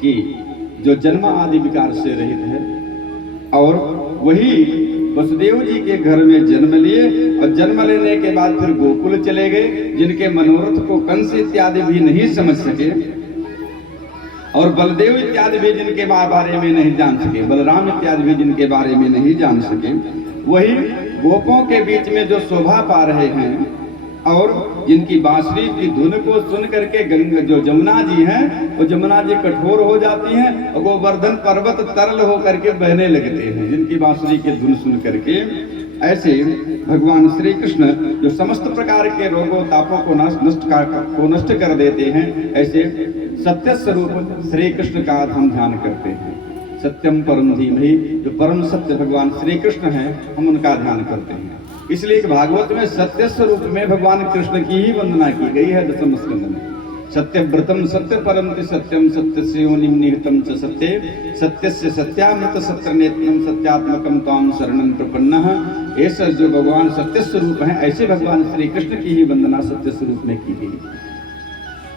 कि जो जन्म आदि विकार से रहित है, और वही वसुदेव जी के घर में जन्म लिए और जन्म लेने के बाद फिर गोकुल चले गए, जिनके मनोरथ को कंस इत्यादि भी नहीं समझ सके और बलदेव इत्यादि भी जिनके बारे में नहीं जान सके, बलराम इत्यादि भी जिनके बारे में नहीं जान सके, वही गोपों के बीच में जो शोभा पा रहे हैं और जिनकी बांसुरी की धुन को सुन करके गंगा जो जमुना जी हैं, वो जमुना जी कठोर हो जाती हैं और गोवर्धन पर्वत तरल हो करके बहने लगते हैं जिनकी बांसुरी की धुन सुन करके। ऐसे भगवान श्री कृष्ण जो समस्त प्रकार के रोगों तापों को नष्ट कर देते हैं, ऐसे सत्य स्वरूप श्री कृष्ण का हम ध्यान करते हैं। सत्यम परम धीमहि, जो परम सत्य भगवान श्री कृष्ण हैं, हम उनका ध्यान करते हैं। इसलिए भागवत में सत्य स्वरूप में भगवान कृष्ण की ही वंदना की गई है दशम स्कंद में। सत्यव्रतम सत्य परम सत्यम सत्यस्य योनिम निहितम च सत्ये सत्यस्य सत्यामृत सत्यनेत्रम सत्यात्मकम त्वाम शरणं प्रपन्नः। ऐसा जो भगवान सत्य स्वरूप हैं, ऐसे भगवान श्री कृष्ण की ही वंदना सत्य स्वरूप में की गई।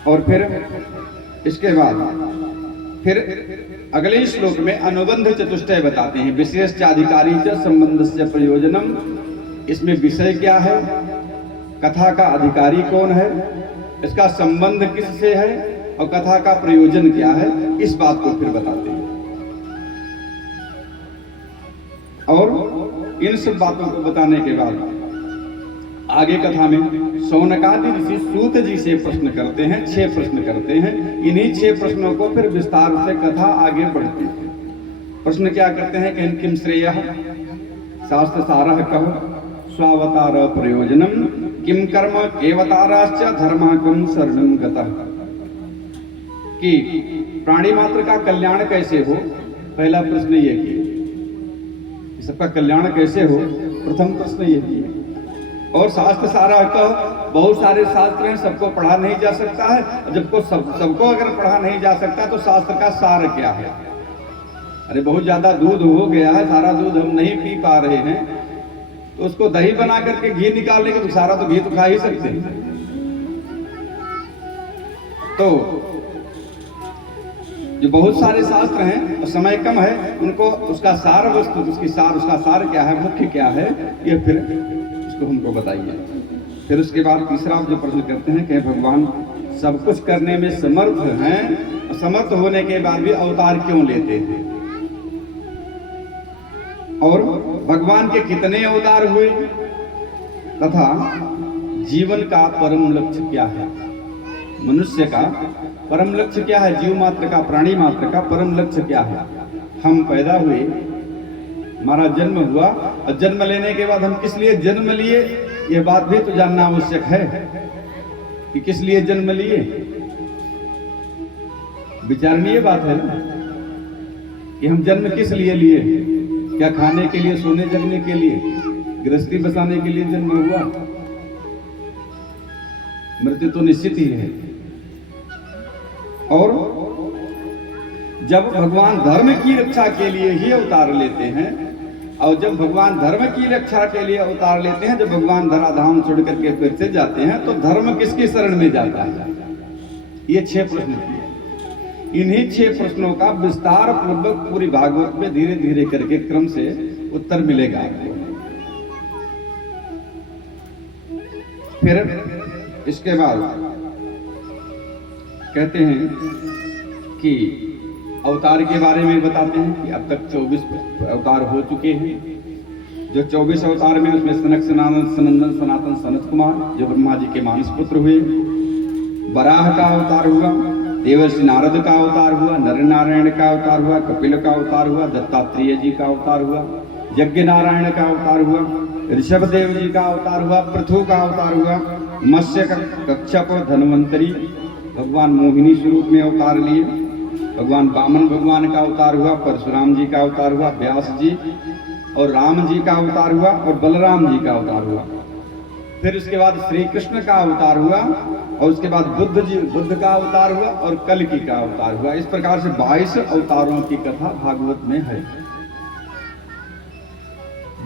और फिर इसके बाद फिर अगले श्लोक में अनुबंध चतुष्टय बताते हैं। विशेषाधिकारी च संबंधस्य प्रयोजनम, इसमें विषय क्या है, कथा का अधिकारी कौन है, इसका संबंध किससे है और कथा का प्रयोजन क्या है, इस बात को फिर बताते हैं। और इन सब बातों को बताने के बाद आगे कथा में शौनकादि ऋषि सूत जी से प्रश्न करते हैं, 6 प्रश्न करते हैं। इन्हीं 6 प्रश्नों को फिर विस्तार से कथा आगे बढ़ती है। प्रश्न क्या करते हैं कि किम श्रेयः शास्त्र सारः कहो स्वावतार प्रयोजनम किम कर्म केवताराश्च धर्माकम शरणं गतः, कि प्राणी मात्र का कल्याण कैसे हो। पहला प्रश्न ये किया, सबका कल्याण कैसे हो, प्रथम प्रश्न ये किया। और शास्त्र सारा का बहुत सारे शास्त्र हैं, सबको पढ़ा नहीं जा सकता है। जब को सबको अगर पढ़ा नहीं जा सकता तो शास्त्र का सार क्या है। अरे बहुत ज्यादा दूध हो गया है, सारा दूध हम नहीं पी पा रहे हैं, तो उसको दही बना करके घी निकालने के सारा तो घी तो खा ही सकते हैं। तो जो बहुत सारे शास्त्र हैं और समय कम है, उनको उसका सार वस्तु उसका सार क्या है, मुख्य क्या है, ये फिर उसको हमको बताइए। फिर उसके बाद तीसरा जो प्रश्न करते हैं कि भगवान सब कुछ करने में समर्थ हैं, समर्थ होने के बाद भी अवतार क्यों लेते हैं, और भगवान के कितने अवतार हुए, तथा जीवन का परम लक्ष्य क्या है, मनुष्य का परम लक्ष्य क्या है, जीव मात्र का, प्राणी मात्र का परम लक्ष्य क्या है। हम पैदा हुए, हमारा जन्म हुआ, और जन्म लेने के बाद हम किस लिए जन्म लिए, यह बात भी तो जानना आवश्यक है कि किस लिए जन्म लिए। विचारणीय बात है कि हम जन्म किस लिए लिए, क्या खाने के लिए, सोने जगने के लिए, गृहस्थी बसाने के लिए जन्म हुआ। मृत्यु तो निश्चित ही है। और जब भगवान धर्म की रक्षा के लिए ही अवतार लेते हैं, और जब भगवान धर्म की रक्षा के लिए अवतार लेते हैं, जब भगवान धराधाम छोड़ करके फिर से जाते हैं, तो धर्म किसकी शरण में जाता है। ये 6 प्रश्न किए। इन्हीं 6 प्रश्नों का विस्तार पूर्वक पूरी भागवत में धीरे धीरे करके क्रम से उत्तर मिलेगा। फिर इसके बाद कहते हैं कि अवतार के बारे में बताते हैं कि अब तक 24 अवतार हो चुके हैं। जो 24 अवतार में उसमें सनक सनंदन सनातन सनत कुमार जो ब्रह्मा जी के मानस पुत्र हुए, वराह का अवतार हुआ, देवर्षि नारद का अवतार हुआ, नर नारायण का अवतार हुआ, कपिल का अवतार हुआ, दत्तात्रेय जी का अवतार हुआ, यज्ञ नारायण का अवतार हुआ, ऋषभ देव जी का अवतार हुआ, पृथु का अवतार हुआ, मत्स्य कच्छप धन्वंतरी भगवान मोहिनी स्वरूप में अवतार लिए, भगवान वामन भगवान का अवतार हुआ, परशुराम जी का अवतार हुआ, व्यास जी और राम जी का अवतार हुआ, और बलराम जी का अवतार हुआ। फिर उसके बाद श्री कृष्ण का अवतार हुआ, और उसके बाद बुद्ध का अवतार हुआ, और कल्कि का अवतार हुआ। इस प्रकार से 22 अवतारों की कथा भागवत में है।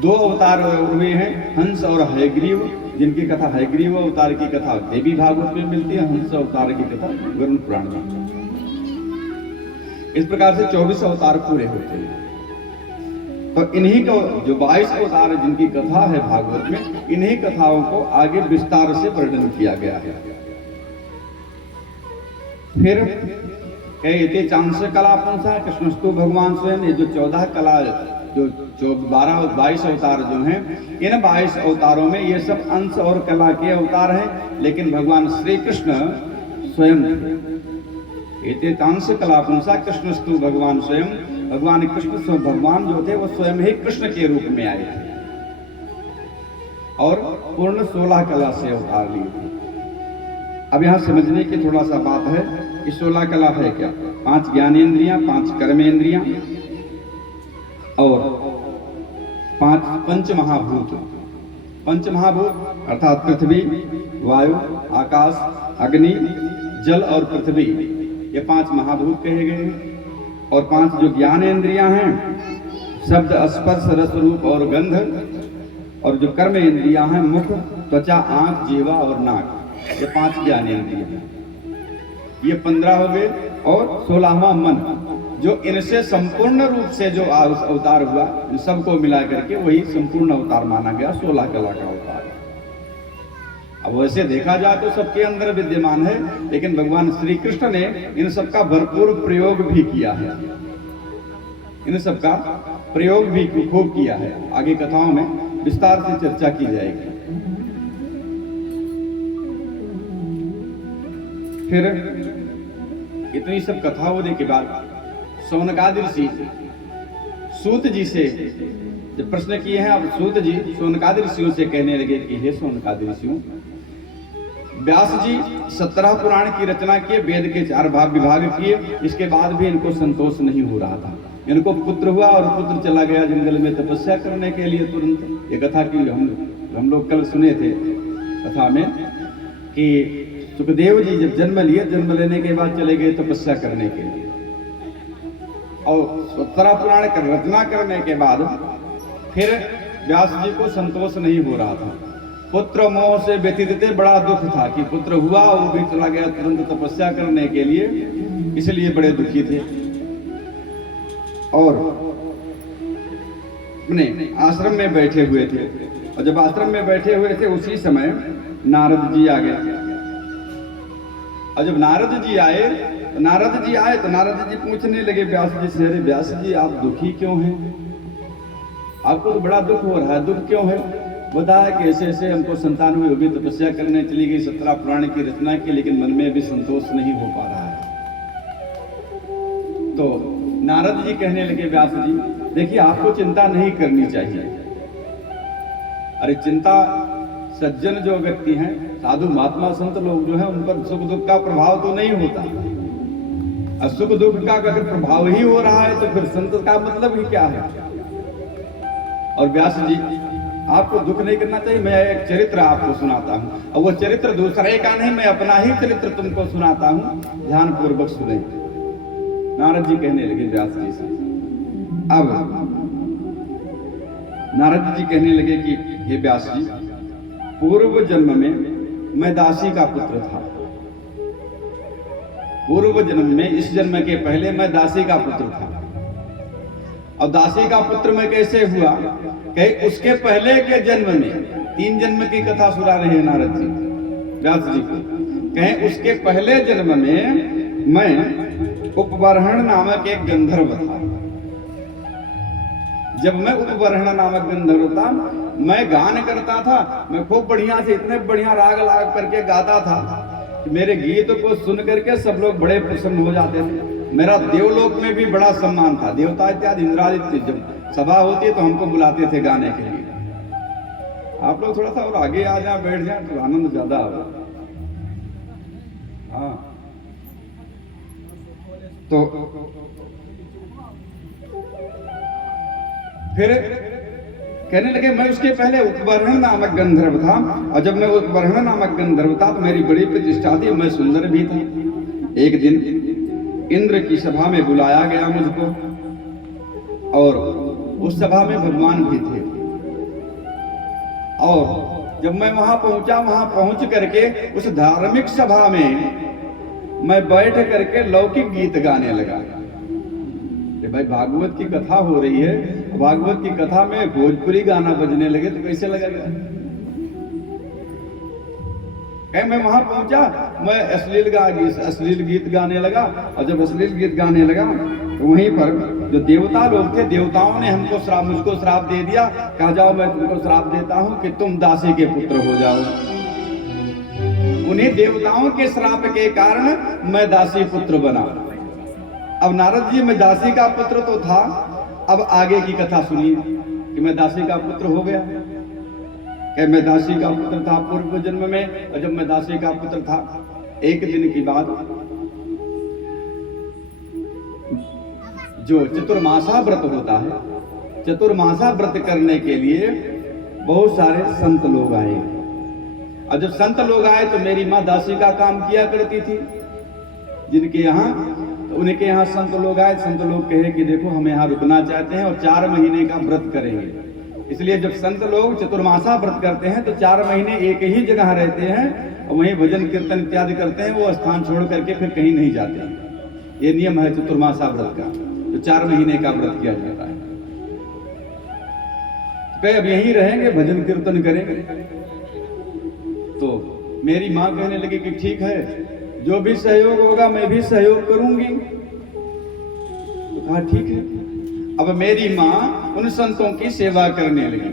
2 अवतार हुए हैं, हंस और हयग्रीव, जिनकी कथा हयग्रीव अवतार की कथा देवी भागवत में मिलती है, हंस अवतार की कथा वरुण पुराण में। इस प्रकार से 24 अवतार पूरे होते हैं। तो इन्हीं को जो 22 अवतार जिनकी कथा है भागवत में, इन्हीं कथाओं को आगे विस्तार से वर्णन किया गया है। फिर कहते चांस कला पुंसा कृष्णस्तु भगवान स्वयं, ये जो 14 कला जो 22 अवतार जो हैं, इन 22 अवतारों में ये सब अंश और कला के अवतार हैं, लेकिन भगवान श्री कृष्ण स्वयं थे। तांस कला पुंसा कृष्णस्तु भगवान स्वयं, भगवान कृष्ण भगवान जो थे वो स्वयं ही कृष्ण के रूप में आए थे और पूर्ण 16 कला से अवतार लिए थे। अब यहाँ समझने की थोड़ा सा बात है कि 16 कला है क्या? 5 ज्ञानेंद्रियां, 5 कर्मेंद्रियां और 5 पंच महाभूत। पंच महाभूत अर्थात पृथ्वी, वायु, आकाश, अग्नि, जल और पृथ्वी, ये 5 महाभूत कहे गए हैं। और 5 जो ज्ञानेंद्रियां हैं, शब्द, स्पर्श, रस, रूप और गंध। और जो कर्म इंद्रियां हैं, मुख, त्वचा, आंख, जीवा और नाक, ये 5 ज्ञानेंद्रियां हैं। ये 15 हो गए। और 16वां मन, जो इनसे संपूर्ण रूप से जो अवतार हुआ, इन सबको मिला करके वही संपूर्ण अवतार माना गया, 16 कला का अवतार। अब वैसे देखा जाए तो सबके अंदर विद्यमान है, लेकिन भगवान श्री कृष्ण ने इन सबका भरपूर प्रयोग भी किया है, इन सबका प्रयोग भी खूब किया है। आगे कथाओं में विस्तार से चर्चा की जाएगी। फिर इतनी सब कथा होने के बाद शौनकादि ऋषि सूत जी से जब प्रश्न किए हैं, अब सूत जी शौनकादि ऋषियों से कहने लगे कि हे शौनकादि ऋषियों, व्यास जी 17 पुराण की रचना किए, वेद के 4 विभाग किए, इसके बाद भी इनको संतोष नहीं हो रहा था। इनको पुत्र हुआ और पुत्र चला गया जंगल में तपस्या करने के लिए तुरंत। ये कथा की हम लोग कल सुने थे कथा में कि सुखदेव जी जब जन्म लिए, जन्म लेने के बाद चले गए तपस्या करने के लिए, और 17 पुराण की रचना करने के बाद फिर व्यास जी को संतोष नहीं हो रहा था। पुत्र मोह से व्यतीत बड़ा दुख था कि पुत्र हुआ, वो भी चला गया तुरंत तपस्या करने के लिए, इसलिए बड़े दुखी थे। और अपने आश्रम में बैठे हुए थे, और जब आश्रम में बैठे हुए थे उसी समय नारद जी आ गए। और जब नारद जी आए तो नारद जी पूछने लगे व्यास जी से, अरे व्यास जी आप दुखी क्यों हैं? आपको तो बड़ा दुख हो रहा है, दुख क्यों है? बताया कि ऐसे ऐसे हमको संतान हुई, होगी तपस्या करने चली गई, 17 पुराण की रचना की, लेकिन मन में भी संतोष नहीं हो पा रहा है। तो नारद जी कहने लगे व्यास जी, देखिए आपको चिंता नहीं करनी चाहिए। अरे चिंता सज्जन जो व्यक्ति हैं, साधु महात्मा संत लोग जो हैं, उन पर सुख दुख का प्रभाव तो नहीं होता। और सुख दुख का अगर प्रभाव ही हो रहा है तो फिर संत का मतलब ही क्या है? और व्यास जी आपको दुख नहीं करना चाहिए। मैं एक चरित्र आपको सुनाता हूँ, और वो चरित्र दूसरे का नहीं, मैं अपना ही चरित्र तुमको सुनाता हूँ, ध्यान पूर्वक सुने। नारद जी कहने लगे व्यास जी से, अब नारद जी कहने लगे कि हे व्यास जी, पूर्व जन्म में मैं दासी का पुत्र था। पूर्व जन्म में, इस जन्म के पहले मैं दासी का पुत्र था। और दासी का पुत्र मैं कैसे हुआ? कहे उसके पहले के जन्म में, 3 जन्म की कथा सुना रहे हैं नारद जी व्यास जी को। कहे उसके पहले जन्म में मैं उपबरहण नामक एक गंधर्व था। जब मैं उपबरहण नामक गंधर्व था, मैं गान करता था। मैं खूब बढ़िया से, इतने बढ़िया राग लाग करके गाता था कि मेरे गीत को सुन करके सब लोग बड़े प्रसन्न हो जाते थे। मेरा देवलोक में भी बड़ा सम्मान था। देवता इत्यादि इंद्रादित्य जब सभा होती है तो हमको बुलाते थे गाने के लिए। आप लोग थोड़ा सा और आगे आ जाए, बैठ जाए तो आनंद ज्यादा होगा। हाँ, तो फिर कहने लगे मैं उसके पहले उपबरहण नामक गंधर्व था, और जब मैं उपबरहण नामक गंधर्व था तो मेरी बड़ी प्रतिष्ठा थी, मैं सुंदर भी था। एक दिन इंद्र की सभा में बुलाया गया मुझको, और उस सभा में भगवान भी थे। और जब मैं वहां पहुंचा, वहां पहुंच करके उस धार्मिक सभा में मैं बैठ करके लौकिक गीत गाने लगा। कि भाई भागवत की कथा हो रही है, भागवत की कथा में भोजपुरी गाना बजने लगे तो कैसे लगेगा? मैं वहां पहुंचा, मैं अश्लील गीत गाने लगा, और जब अश्लील गीत गाने लगा तो वहीं पर जो देवता लोग थे, देवताओं ने मुझको श्राप दे दिया, कहा जाओ मैं तुमको श्राप देता हूं कि तुम दासी के पुत्र हो जाओ। उन्हीं देवताओं के श्राप के कारण मैं दासी पुत्र बना। अब नारद जी, मैं दासी का पुत्र तो था, अब आगे की कथा सुनिए कि मैं दासी का पुत्र हो गया। कि मैं दासी का पुत्र था पूर्व जन्म में, और जब मैं दासी का पुत्र था, एक दिन की बात, जो चतुर्मासा व्रत होता है, चतुर्मासा व्रत करने के लिए बहुत सारे संत लोग आए, और जब संत लोग आए तो मेरी माँ दासी का काम किया करती थी जिनके यहाँ, तो उनके यहाँ संत लोग आए। संत लोग कहे कि देखो हम यहाँ रुकना चाहते हैं और 4 महीने का व्रत करेंगे। इसलिए जब संत लोग चतुर्मासा व्रत करते हैं तो 4 महीने एक ही जगह रहते हैं और वहीं भजन कीर्तन इत्यादि करते हैं, वो स्थान छोड़ करके फिर कहीं नहीं जाते। ये नियम है चतुर्मासा व्रत का, जो 4 महीने का व्रत किया जाता है। तो अब यहीं रहेंगे, भजन कीर्तन करेंगे। तो मेरी माँ कहने लगी कि ठीक है, जो भी सहयोग होगा मैं भी सहयोग करूंगी। तो कहा ठीक है। अब मेरी माँ उन संतों की सेवा करने लगी।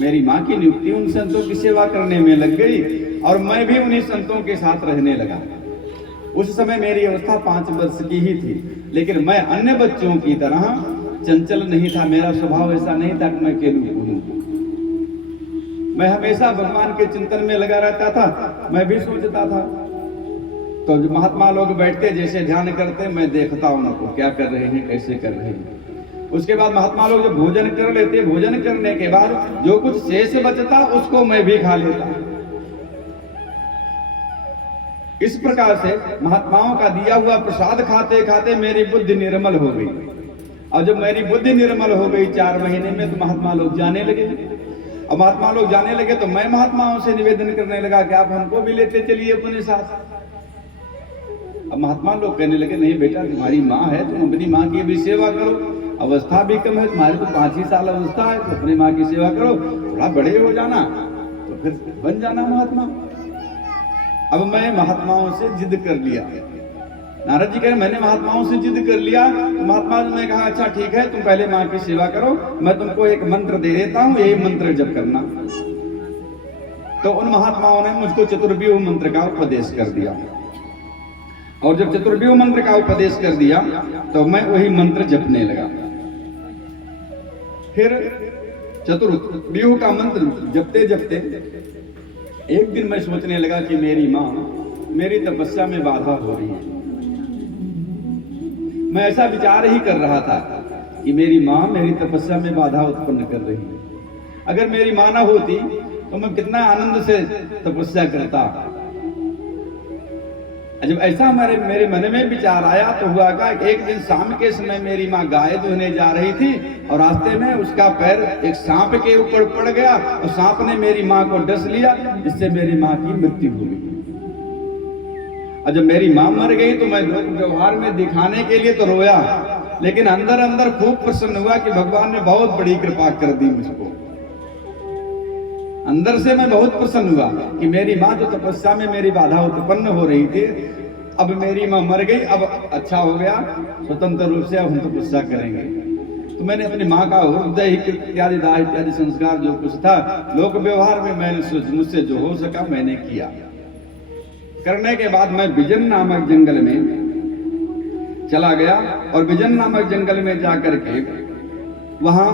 मेरी माँ की नियुक्ति उन संतों की सेवा करने में लग गई और मैं भी उन्हीं संतों के साथ रहने लगा। उस समय मेरी अवस्था 5 वर्ष की ही थी, लेकिन मैं अन्य बच्चों की तरह चंचल नहीं था। मेरा स्वभाव ऐसा नहीं था कि मैं खेलूं कूदूं। मैं हमेशा भगवान के चिंतन में लगा रहता था। मैं भी सोचता था, तो जो महात्मा लोग बैठते जैसे ध्यान करते, मैं देखता उनको क्या कर रहे हैं, कैसे कर रहे हैं। उसके बाद महात्मा लोग जब भोजन कर लेते, भोजन करने के बाद जो कुछ शेष बचता उसको मैं भी खा लेता। इस प्रकार से महात्माओं का दिया हुआ प्रसाद खाते खाते मेरी बुद्धि निर्मल हो गई। और जब मेरी बुद्धि निर्मल हो गई 4 महीने में, तो महात्मा लोग जाने लगे। अब महात्मा लोग जाने लगे तो मैं महात्माओं से निवेदन करने लगा कि आप हमको भी लेते चलिए अपने साथ। अब महात्मा लोग कहने लगे, नहीं बेटा, तुम्हारी माँ है, तुम अपनी माँ की भी सेवा करो। अवस्था भी कम है, तुम्हारी तो 5 ही साल अवस्था है, तो अपनी माँ की सेवा करो, थोड़ा बड़े हो जाना तो फिर बन जाना महात्मा। अब मैं महात्माओं से जिद कर लिया। नारद जी कह रहे, मैंने महात्माओं से जिद कर लिया। तो महात्मा जी ने कहा, अच्छा ठीक है, तुम पहले माँ की सेवा करो, मैं तुमको एक मंत्र दे देता हूँ, यही मंत्र जप करना। तो उन महात्माओं ने मुझको चतुर्व्यूह मंत्र का उपदेश कर दिया। और जब चतुर्व्यूह मंत्र का उपदेश कर दिया तो मैं वही मंत्र जपने लगा। फिर चतुर्व्यूह का मंत्र जपते जपते एक दिन मैं सोचने लगा कि मेरी माँ मेरी तपस्या में बाधा हो रही है। मैं ऐसा विचार ही कर रहा था कि मेरी माँ मेरी तपस्या में बाधा उत्पन्न कर रही है। अगर मेरी माँ ना होती तो मैं कितना आनंद से तपस्या करता। जब ऐसा मेरे मन में विचार आया तो हुआ का एक दिन शाम के समय मेरी माँ गाय दुहने जा रही थी और रास्ते में उसका पैर एक सांप के ऊपर पड़ गया और सांप ने मेरी माँ को डस लिया, जिससे मेरी माँ की मृत्यु हो गई। और जब मेरी माँ मर गई तो मैं लोक व्यवहार में दिखाने के लिए तो रोया, लेकिन अंदर अंदर खूब प्रसन्न हुआ कि भगवान ने बहुत बड़ी कृपा कर दी मुझको। अंदर से मैं बहुत प्रसन्न हुआ कि मेरी माँ जो तपस्या में मेरी बाधा उत्पन्न हो रही थी, अब मेरी माँ मर गई, अब अच्छा हो गया, स्वतंत्र रूप से अब हम तपस्या करेंगे। तो मैंने अपनी माँ का हृदय इत्यादि दाह इत्यादि संस्कार जो कुछ था लोक व्यवहार में मैंने मुझसे जो हो सका मैंने किया। करने के बाद मैं बिजन नामक जंगल में चला गया और बिजन नामक जंगल में जाकर के वहां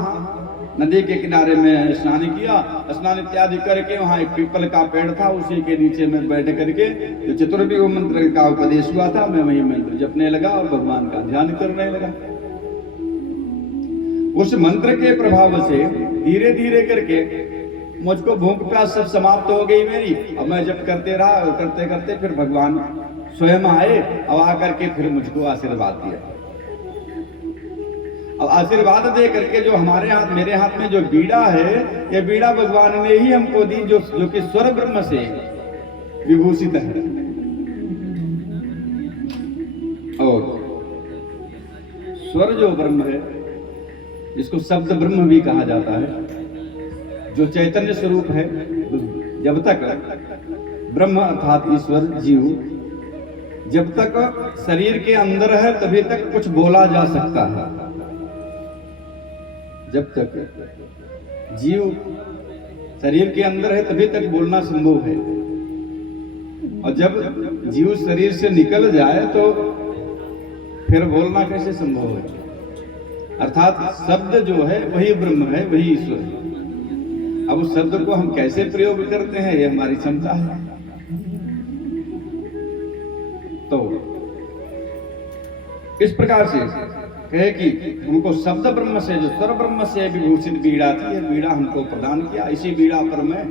नदी के किनारे में स्नान किया। स्नान इत्यादि करके वहां एक पीपल का पेड़ था, उसी के नीचे में बैठ करके जो चतुर्व्यूह मंत्र का उपदेश हुआ था मैं वही मंत्र जपने लगा और भगवान का ध्यान करने लगा। उस मंत्र के प्रभाव से धीरे धीरे करके मुझको भूख प्यास सब समाप्त हो गई मेरी। अब मैं जब करते रहा, करते करते फिर भगवान स्वयं आए और आकर के फिर मुझको आशीर्वाद दिया। अब आशीर्वाद दे करके जो हमारे हाथ मेरे हाथ में जो बीड़ा है, ये बीड़ा भगवान ने ही हमको दी, जो कि स्वर ब्रह्म से विभूषित है। और स्वर जो ब्रह्म है, जिसको शब्द ब्रह्म भी कहा जाता है, जो चैतन्य स्वरूप है, जब तक ब्रह्म अर्थात ईश्वर जीव जब तक शरीर के अंदर है तभी तक कुछ बोला जा सकता है। जब तक जीव शरीर के अंदर है तभी तक बोलना संभव है, और जब जीव शरीर से निकल जाए तो फिर बोलना कैसे संभव है। अर्थात शब्द जो है वही ब्रह्म है, वही ईश्वर है। अब उस शब्द को हम कैसे प्रयोग करते हैं ये हमारी क्षमता है। तो इस प्रकार से कहे कि हमको शब्द ब्रह्म से, जो स्वर ब्रह्म से विभूषित बीड़ा थी, यह बीड़ा हमको प्रदान किया। इसी बीड़ा पर मैं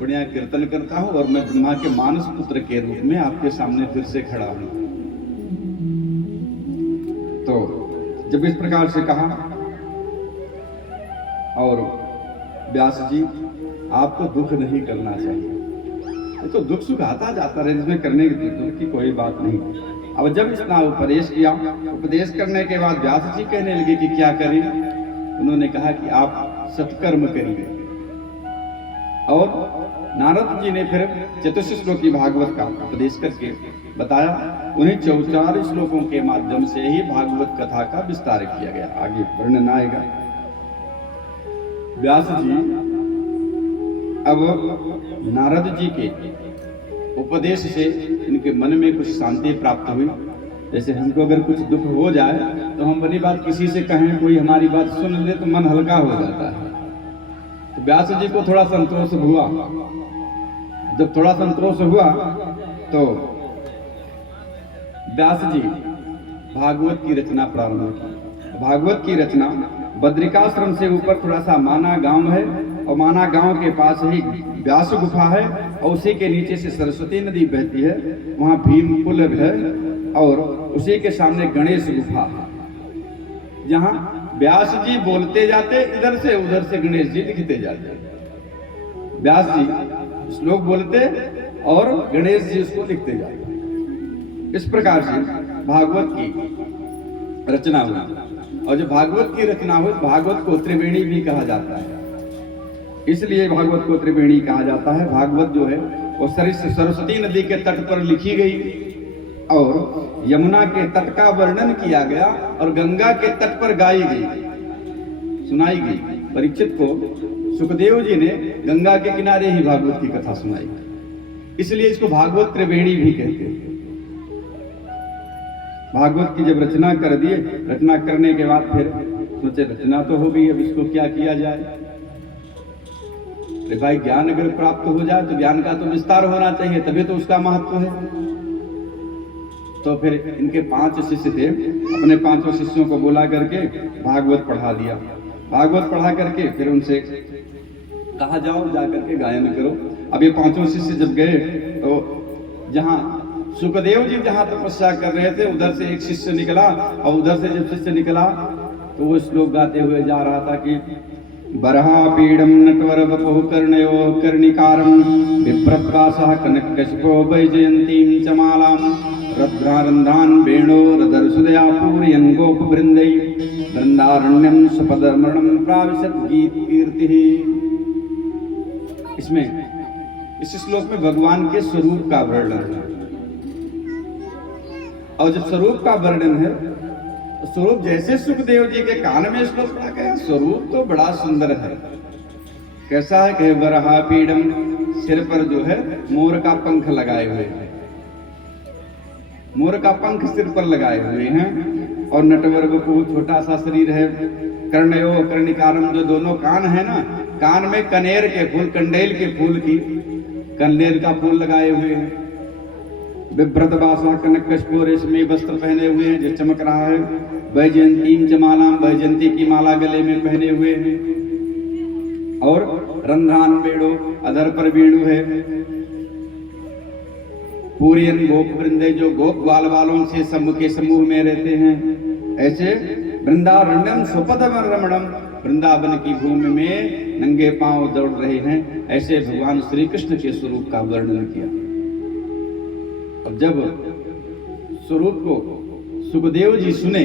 बढ़िया कीर्तन करता हूं और मैं ब्रह्मा के मानस पुत्र के रूप में आपके सामने फिर से खड़ा हूं। तो जब इस प्रकार से कहा, और व्यास जी आपको दुख नहीं करना चाहिए, तो दुख सुख आता जाता रहे, इसमें करने की कोई बात नहीं। अब जब इतना उपदेश किया, उपदेश करने के बाद व्यास जी कहने लगे कि क्या करें। उन्होंने कहा कि आप सत्कर्म करिए। और नारद जी ने फिर चतुर्थ श्लोकी भागवत का उपदेश करके बताया। उन्हें 44 श्लोकों के माध्यम से ही भागवत कथा का विस्तार किया गया। आगे वर्णन आएगा। व्यास जी अब नारद जी के उपदेश से इनके मन में कुछ शांति प्राप्त हुई। जैसे हमको अगर कुछ दुख हो जाए तो हम बड़ी बात किसी से कहें, कोई हमारी बात सुन ले तो मन हल्का हो जाता है। तो व्यास जी को थोड़ा संतोष हुआ। जब थोड़ा संतोष हुआ तो व्यास जी भागवत की रचना प्रारंभ की। भागवत की रचना बद्रिकाश्रम से ऊपर थोड़ा सा माना गांव है, और माना गांव के पास ही व्यास गुफा है, और उसी के नीचे से सरस्वती नदी बहती है। वहां भीम पुल है, और उसी के सामने गणेश गुफा है, जहां व्यास जी बोलते जाते, इधर से उधर से गणेश जी लिखते जाते। व्यास जी श्लोक बोलते और गणेश जी उसको लिखते जाते। इस प्रकार से भागवत की रचना हुई। और जो भागवत की रचना हुई, भागवत को त्रिवेणी भी कहा जाता है। इसलिए भागवत को त्रिवेणी कहा जाता है। भागवत जो है वो सरस्वती नदी के तट पर लिखी गई, और यमुना के तट का वर्णन किया गया, और गंगा के तट पर गाई गई, सुनाई गई। परीक्षित को सुखदेव जी ने गंगा के किनारे ही भागवत की कथा सुनाई, इसलिए इसको भागवत त्रिवेणी भी कहते हैं। भागवत की जब रचना कर दिए, रचना करने के बाद फिर सोचे रचना तो हो गई, अब इसको क्या किया जाए। भाई ज्ञान अगर प्राप्त हो जाए तो ज्ञान का तो विस्तार होना चाहिए, तभी तो उसका महत्व है। तो फिर इनके 5 शिष्य थे, अपने 5 शिष्यों को बुला करके भागवत पढ़ा दिया। भागवत पढ़ा करके फिर उनसे कहा जाओ जा करके गायन करो। अब ये 5 शिष्य जब गए तो जहां सुखदेव जी जहां तपस्या कर रहे थे उधर से एक शिष्य निकला, और उधर से जब शिष्य निकला तो वो श्लोक गाते हुए जा रहा था कि बरहा पीडम नटवर वपुः कर्णयो कर्णिकारं विप्रत्वासः कनककशिपो वैजयन्तीं च मालां रद्रारन्ध्रान् वेणोरदर्शुदया पूरयन् गोपवृन्दै वृन्दारण्यं सपदमरणं प्राविशत् गीतकीर्तिः। इसमें इस श्लोक में भगवान के स्वरूप का वर्णन है। और जब स्वरूप का वर्णन है, स्वरूप जैसे सुखदेव जी के कान में श्लोक आ गया, स्वरूप तो बड़ा सुंदर है। कैसा है कि वरहा पीडम, सिर पर जो है मोर का पंख लगाए हुए हैं, मोर का पंख सिर पर लगाए हुए हैं। और नटवर वपुः, छोटा सा शरीर है। कर्णयो कर्णिकारम, जो दोनों कान है ना, कान में कनेर के फूल, कंडेल के फूल की कनेर का फूल लगाए हुए हैं। विभ्रत बासा कनककशिपो, रेशमी वस्त्र पहने हुए हैं जो चमक रहा है। वैजयंतीं च मालां, वैजयंती की माला गले में पहने हुए हैं। और रंध्रान वेणु, अधर पर वेणु है। पूरियन गोप वृंदे, जो गोप बाल वालों से समूह के समूह में रहते हैं। ऐसे वृंदारण्यम स्वपदम रमणम, वृंदावन की भूमि में नंगे पांव दौड़ रहे हैं। ऐसे भगवान श्री कृष्ण के स्वरूप का वर्णन किया। अब जब स्वरूप को सुखदेव जी सुने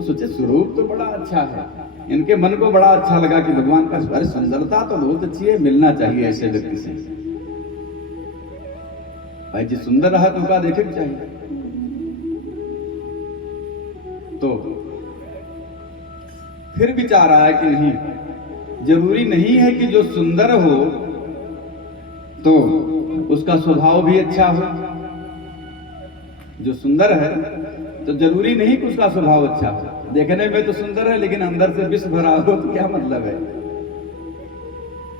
तो सोचे स्वरूप तो बड़ा अच्छा है। इनके मन को बड़ा अच्छा लगा कि भगवान का अरे सुंदरता तो बहुत अच्छी है, मिलना चाहिए ऐसे व्यक्ति से। भाई जी सुंदर रहा तो उनका देखे चाहिए। तो फिर विचार आया कि नहीं, जरूरी नहीं है कि जो सुंदर हो तो उसका स्वभाव भी अच्छा हो। जो सुंदर है तो जरूरी नहीं कि उसका स्वभाव अच्छा हो। देखने में तो सुंदर है लेकिन अंदर से विष भरा हो तो क्या मतलब है।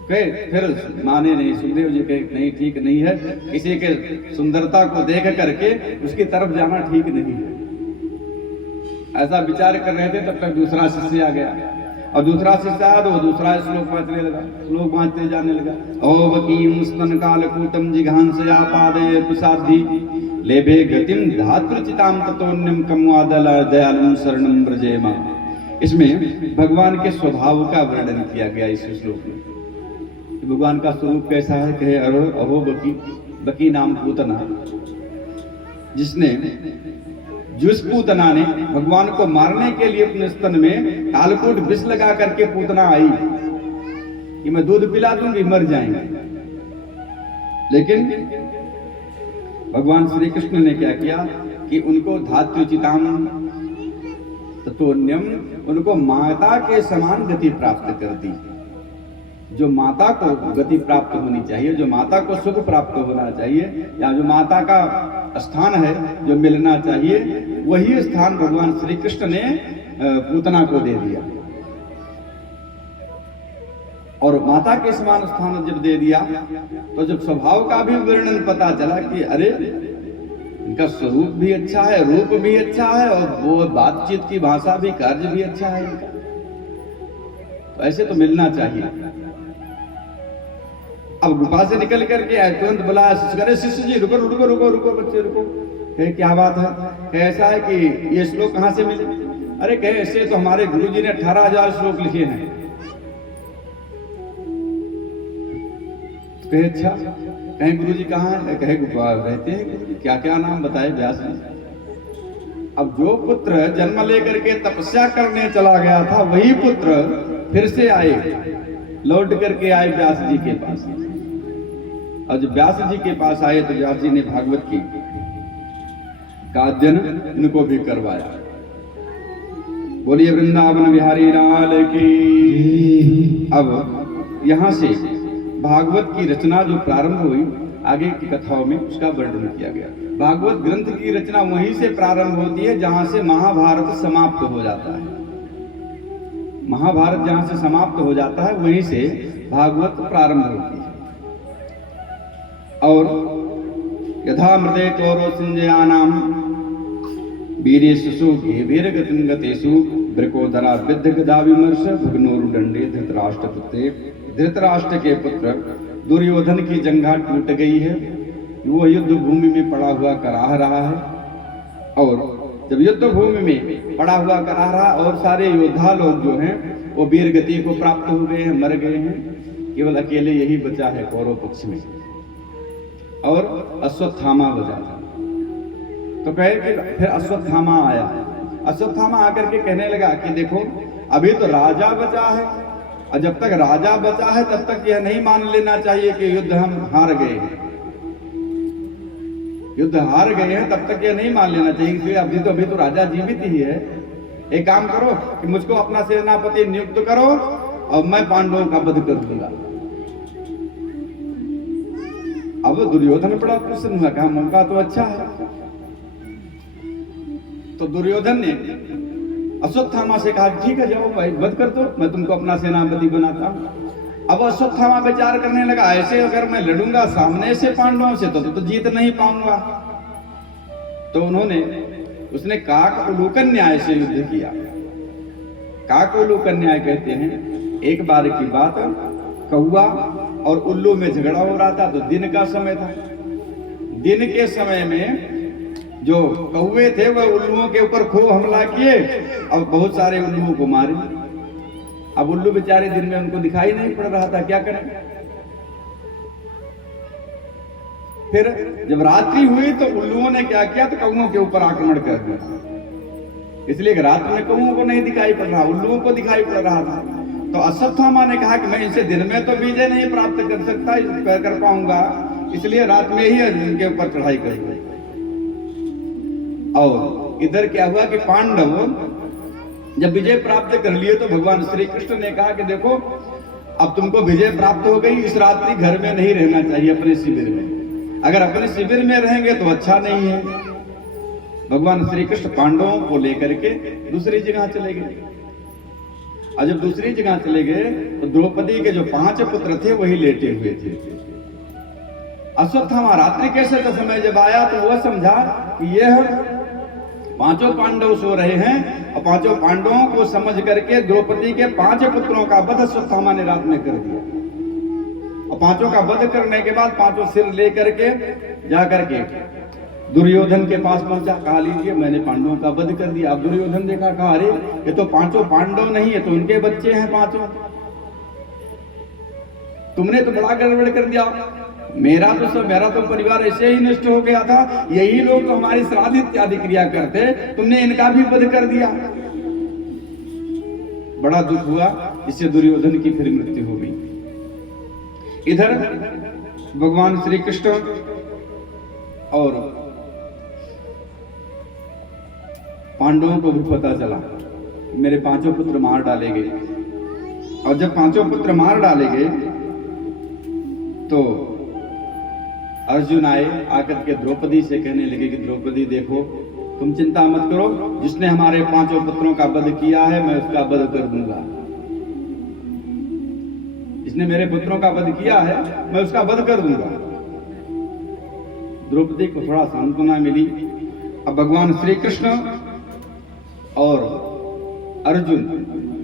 फिर माने नहीं, सुखदेव जी कहे नहीं ठीक नहीं है, किसी के सुंदरता को देख करके उसकी तरफ जाना ठीक नहीं है। ऐसा विचार कर रहे थे तब तक दूसरा शिष्य आ गया, और दूसरा शिष्य आया तो वो दूसरा श्लोक बांटने लगा, श्लोक बांटते जाने लगा। ओ वकीम स्तन कालकूटम जिघांसया पादे प्रसादी लेभे गतिम धातृचिताम ततोन्यम कमवादल दयालुम शरणम ब्रजेमा। इसमें भगवान के स्वभाव का वर्णन किया गया इस श्लोक में। भगवान का स्वरूप कैसा है, कहे अहो बकी नाम पूतना, जिस पूतना ने भगवान को मारने के लिए अपने स्तन में कालकूट विष लगा करके पूतना आई कि मैं दूध पिला दूंगी मर जाएंगे। लेकिन भगवान श्री कृष्ण ने क्या किया कि उनको धात्युचिताम ततोन्यम, उनको माता के समान गति प्राप्त कर दी। जो माता को गति प्राप्त होनी चाहिए, जो माता को सुख प्राप्त होना चाहिए, या जो माता का स्थान है जो मिलना चाहिए, वही स्थान भगवान श्री कृष्ण ने पूतना को दे दिया। और माता के समान स्थान जब दे दिया तो जब स्वभाव का भी वर्णन पता चला कि अरे इनका स्वरूप भी अच्छा है, रूप भी अच्छा है, और वो बातचीत की भाषा भी, कार्य भी अच्छा है इनका, तो ऐसे तो मिलना चाहिए। अब गुफा से निकल करके तुरंत बोला अरे शिष्य जी रुको रुको रुको रुको बच्चे रुको। कहे क्या बात है, कहे ऐसा है कि ये श्लोक कहाँ से मिले। अरे कहे ऐसे तो हमारे गुरुजी ने 18,000 श्लोक लिखे हैं। कहे अच्छा, कहे गुरुजी कहाँ है, कहे गुफा रहते हैं गुरुजी, क्या क्या नाम बताए व्यास जी। अब जो पुत्र जन्म लेकर के तपस्या करने चला गया था वही पुत्र फिर से आए, लौट करके आए व्यास जी के पास। और जब व्यास जी के पास आए तो व्यास जी ने भागवत की का अध्ययन इनको भी करवाया। बोलिए वृंदावन बिहारी लाल की। अब यहां से भागवत की रचना जो प्रारंभ हुई आगे की कथाओं में उसका वर्णन किया गया। भागवत ग्रंथ की रचना वहीं से प्रारंभ होती है जहां से महाभारत समाप्त हो जाता है। महाभारत जहां से समाप्त हो जाता है वहीं से भागवत प्रारंभ होती है। और यथा मृदे तोरो सिंजयानाम वीरेषु वीरगतिं गतेषु वृकोदरा विद्ध गदा विमर्श भग्नोरुदंडे धृतराष्ट्रपुत्रे। धृतराष्ट्र के पुत्र दुर्योधन की जंघा टूट गई है, वो युद्ध भूमि में पड़ा हुआ कराह रहा है। और जब युद्ध भूमि में पड़ा हुआ कराह रहा और सारे योद्धा लोग जो हैं वो वीर गति को प्राप्त हो गए हैं, मर गए हैं, केवल अकेले यही बचा है कौरव पक्ष में। और अश्वत्थामा बचा था। तो कहे कि फिर अश्वत्थामा आया। अश्वत्थामा आकर के कहने लगा कि देखो अभी तो राजा बचा है, और जब तक राजा बचा है तब तक यह नहीं मान लेना चाहिए कि युद्ध हम हार गए हैं। युद्ध हार गए हैं तब तक यह नहीं मान लेना चाहिए कि अभी तो राजा जीवित ही है। एक काम करो कि मुझको अपना सेनापति नियुक्त करो और मैं पांडवों का वध कर दूंगा। अब दुर्योधन बड़ा प्रसन्न हुआ, कहा मौका तो अच्छा है। तो दुर्योधन ने अश्वत्थामा से कहा ठीक है जाओ भाई वध कर दो, मैं तुमको अपना सेनापति बनाता हूं। अब अश्वत्थामा विचार करने लगा ऐसे अगर मैं लड़ूंगा सामने से पांडवों से तो जीत नहीं पाऊंगा। तो उसने काक उलूकन न्याय से युद्ध किया। काक उलूकन न्याय कहते हैं एक बार की बात, कौआ और उल्लू में झगड़ा हो रहा था। तो दिन का समय था। दिन के समय में जो कौवे थे वह उल्लुओं के ऊपर खूब हमला किए और बहुत सारे उल्लुओं को मारे। अब उल्लू बेचारे दिन में उनको दिखाई नहीं पड़ रहा था, क्या करें। फिर जब रात्रि हुई तो उल्लुओं ने क्या किया, तो कौओं के ऊपर आक्रमण कर दिया। इसलिए कि रात में कौओं को नहीं दिखाई पड़ रहा, उल्लुओं को दिखाई पड़ रहा था। तो अश्वत्थामा ने कहा कि मैं इसे दिन में तो विजय नहीं प्राप्त कर सकता, कर पाऊंगा, इसलिए रात में ही अर्जुन के ऊपर चढ़ाई करूंगा। और इधर क्या हुआ कि पांडव जब विजय प्राप्त कर लिए तो भगवान श्री कृष्ण ने कहा कि देखो अब तुमको विजय प्राप्त हो गई, इस रात्रि घर में नहीं रहना चाहिए अपने शिविर में। अगर अपने शिविर में रहेंगे तो अच्छा नहीं है। भगवान श्री कृष्ण पांडवों को लेकर के दूसरी जगह चले गए। और जब दूसरी जगह चले गए तो द्रौपदी के जो 5 पुत्र थे वही लेटे हुए थे। अश्वत्थामा रात्रि कैसे का समय जब आया तो वह समझा कि यह 5 पांडव सो रहे हैं, और 5 पांडवों को समझ करके द्रौपदी के 5 पुत्रों का वध अश्वत्थामा ने रात में कर दिया। और 5 का वध करने के बाद 5 सिर लेकर के जाकर के दुर्योधन के पास पहुंचा, कहा लीजिए मैंने पांडवों का वध कर दिया। अब दुर्योधन देखा, कहा अरे ये तो 5 पांडव नहीं है, तो उनके बच्चे हैं 5, तुमने तो बड़ा गड़बड़ कर दिया। मेरा तो परिवार ऐसे ही नष्ट हो गया था, यही लोग तो हमारी श्राद्ध इत्यादि क्रिया करते, तुमने इनका भी वध कर दिया। बड़ा दुख हुआ, इससे दुर्योधन की फिर मृत्यु हो गई। इधर भगवान श्री कृष्ण और पांडवों को भी पता चला मेरे 5 पुत्र मार डाले गए। और जब 5 पुत्र मार डाले गए तो अर्जुन आए, आकर के द्रौपदी से कहने लगे कि द्रौपदी देखो तुम चिंता मत करो, जिसने हमारे 5 पुत्रों का वध किया है मैं उसका वध कर दूंगा। जिसने मेरे पुत्रों का वध किया है मैं उसका वध कर दूंगा। द्रौपदी को थोड़ा सांत्वना मिली। अब भगवान श्री कृष्ण और अर्जुन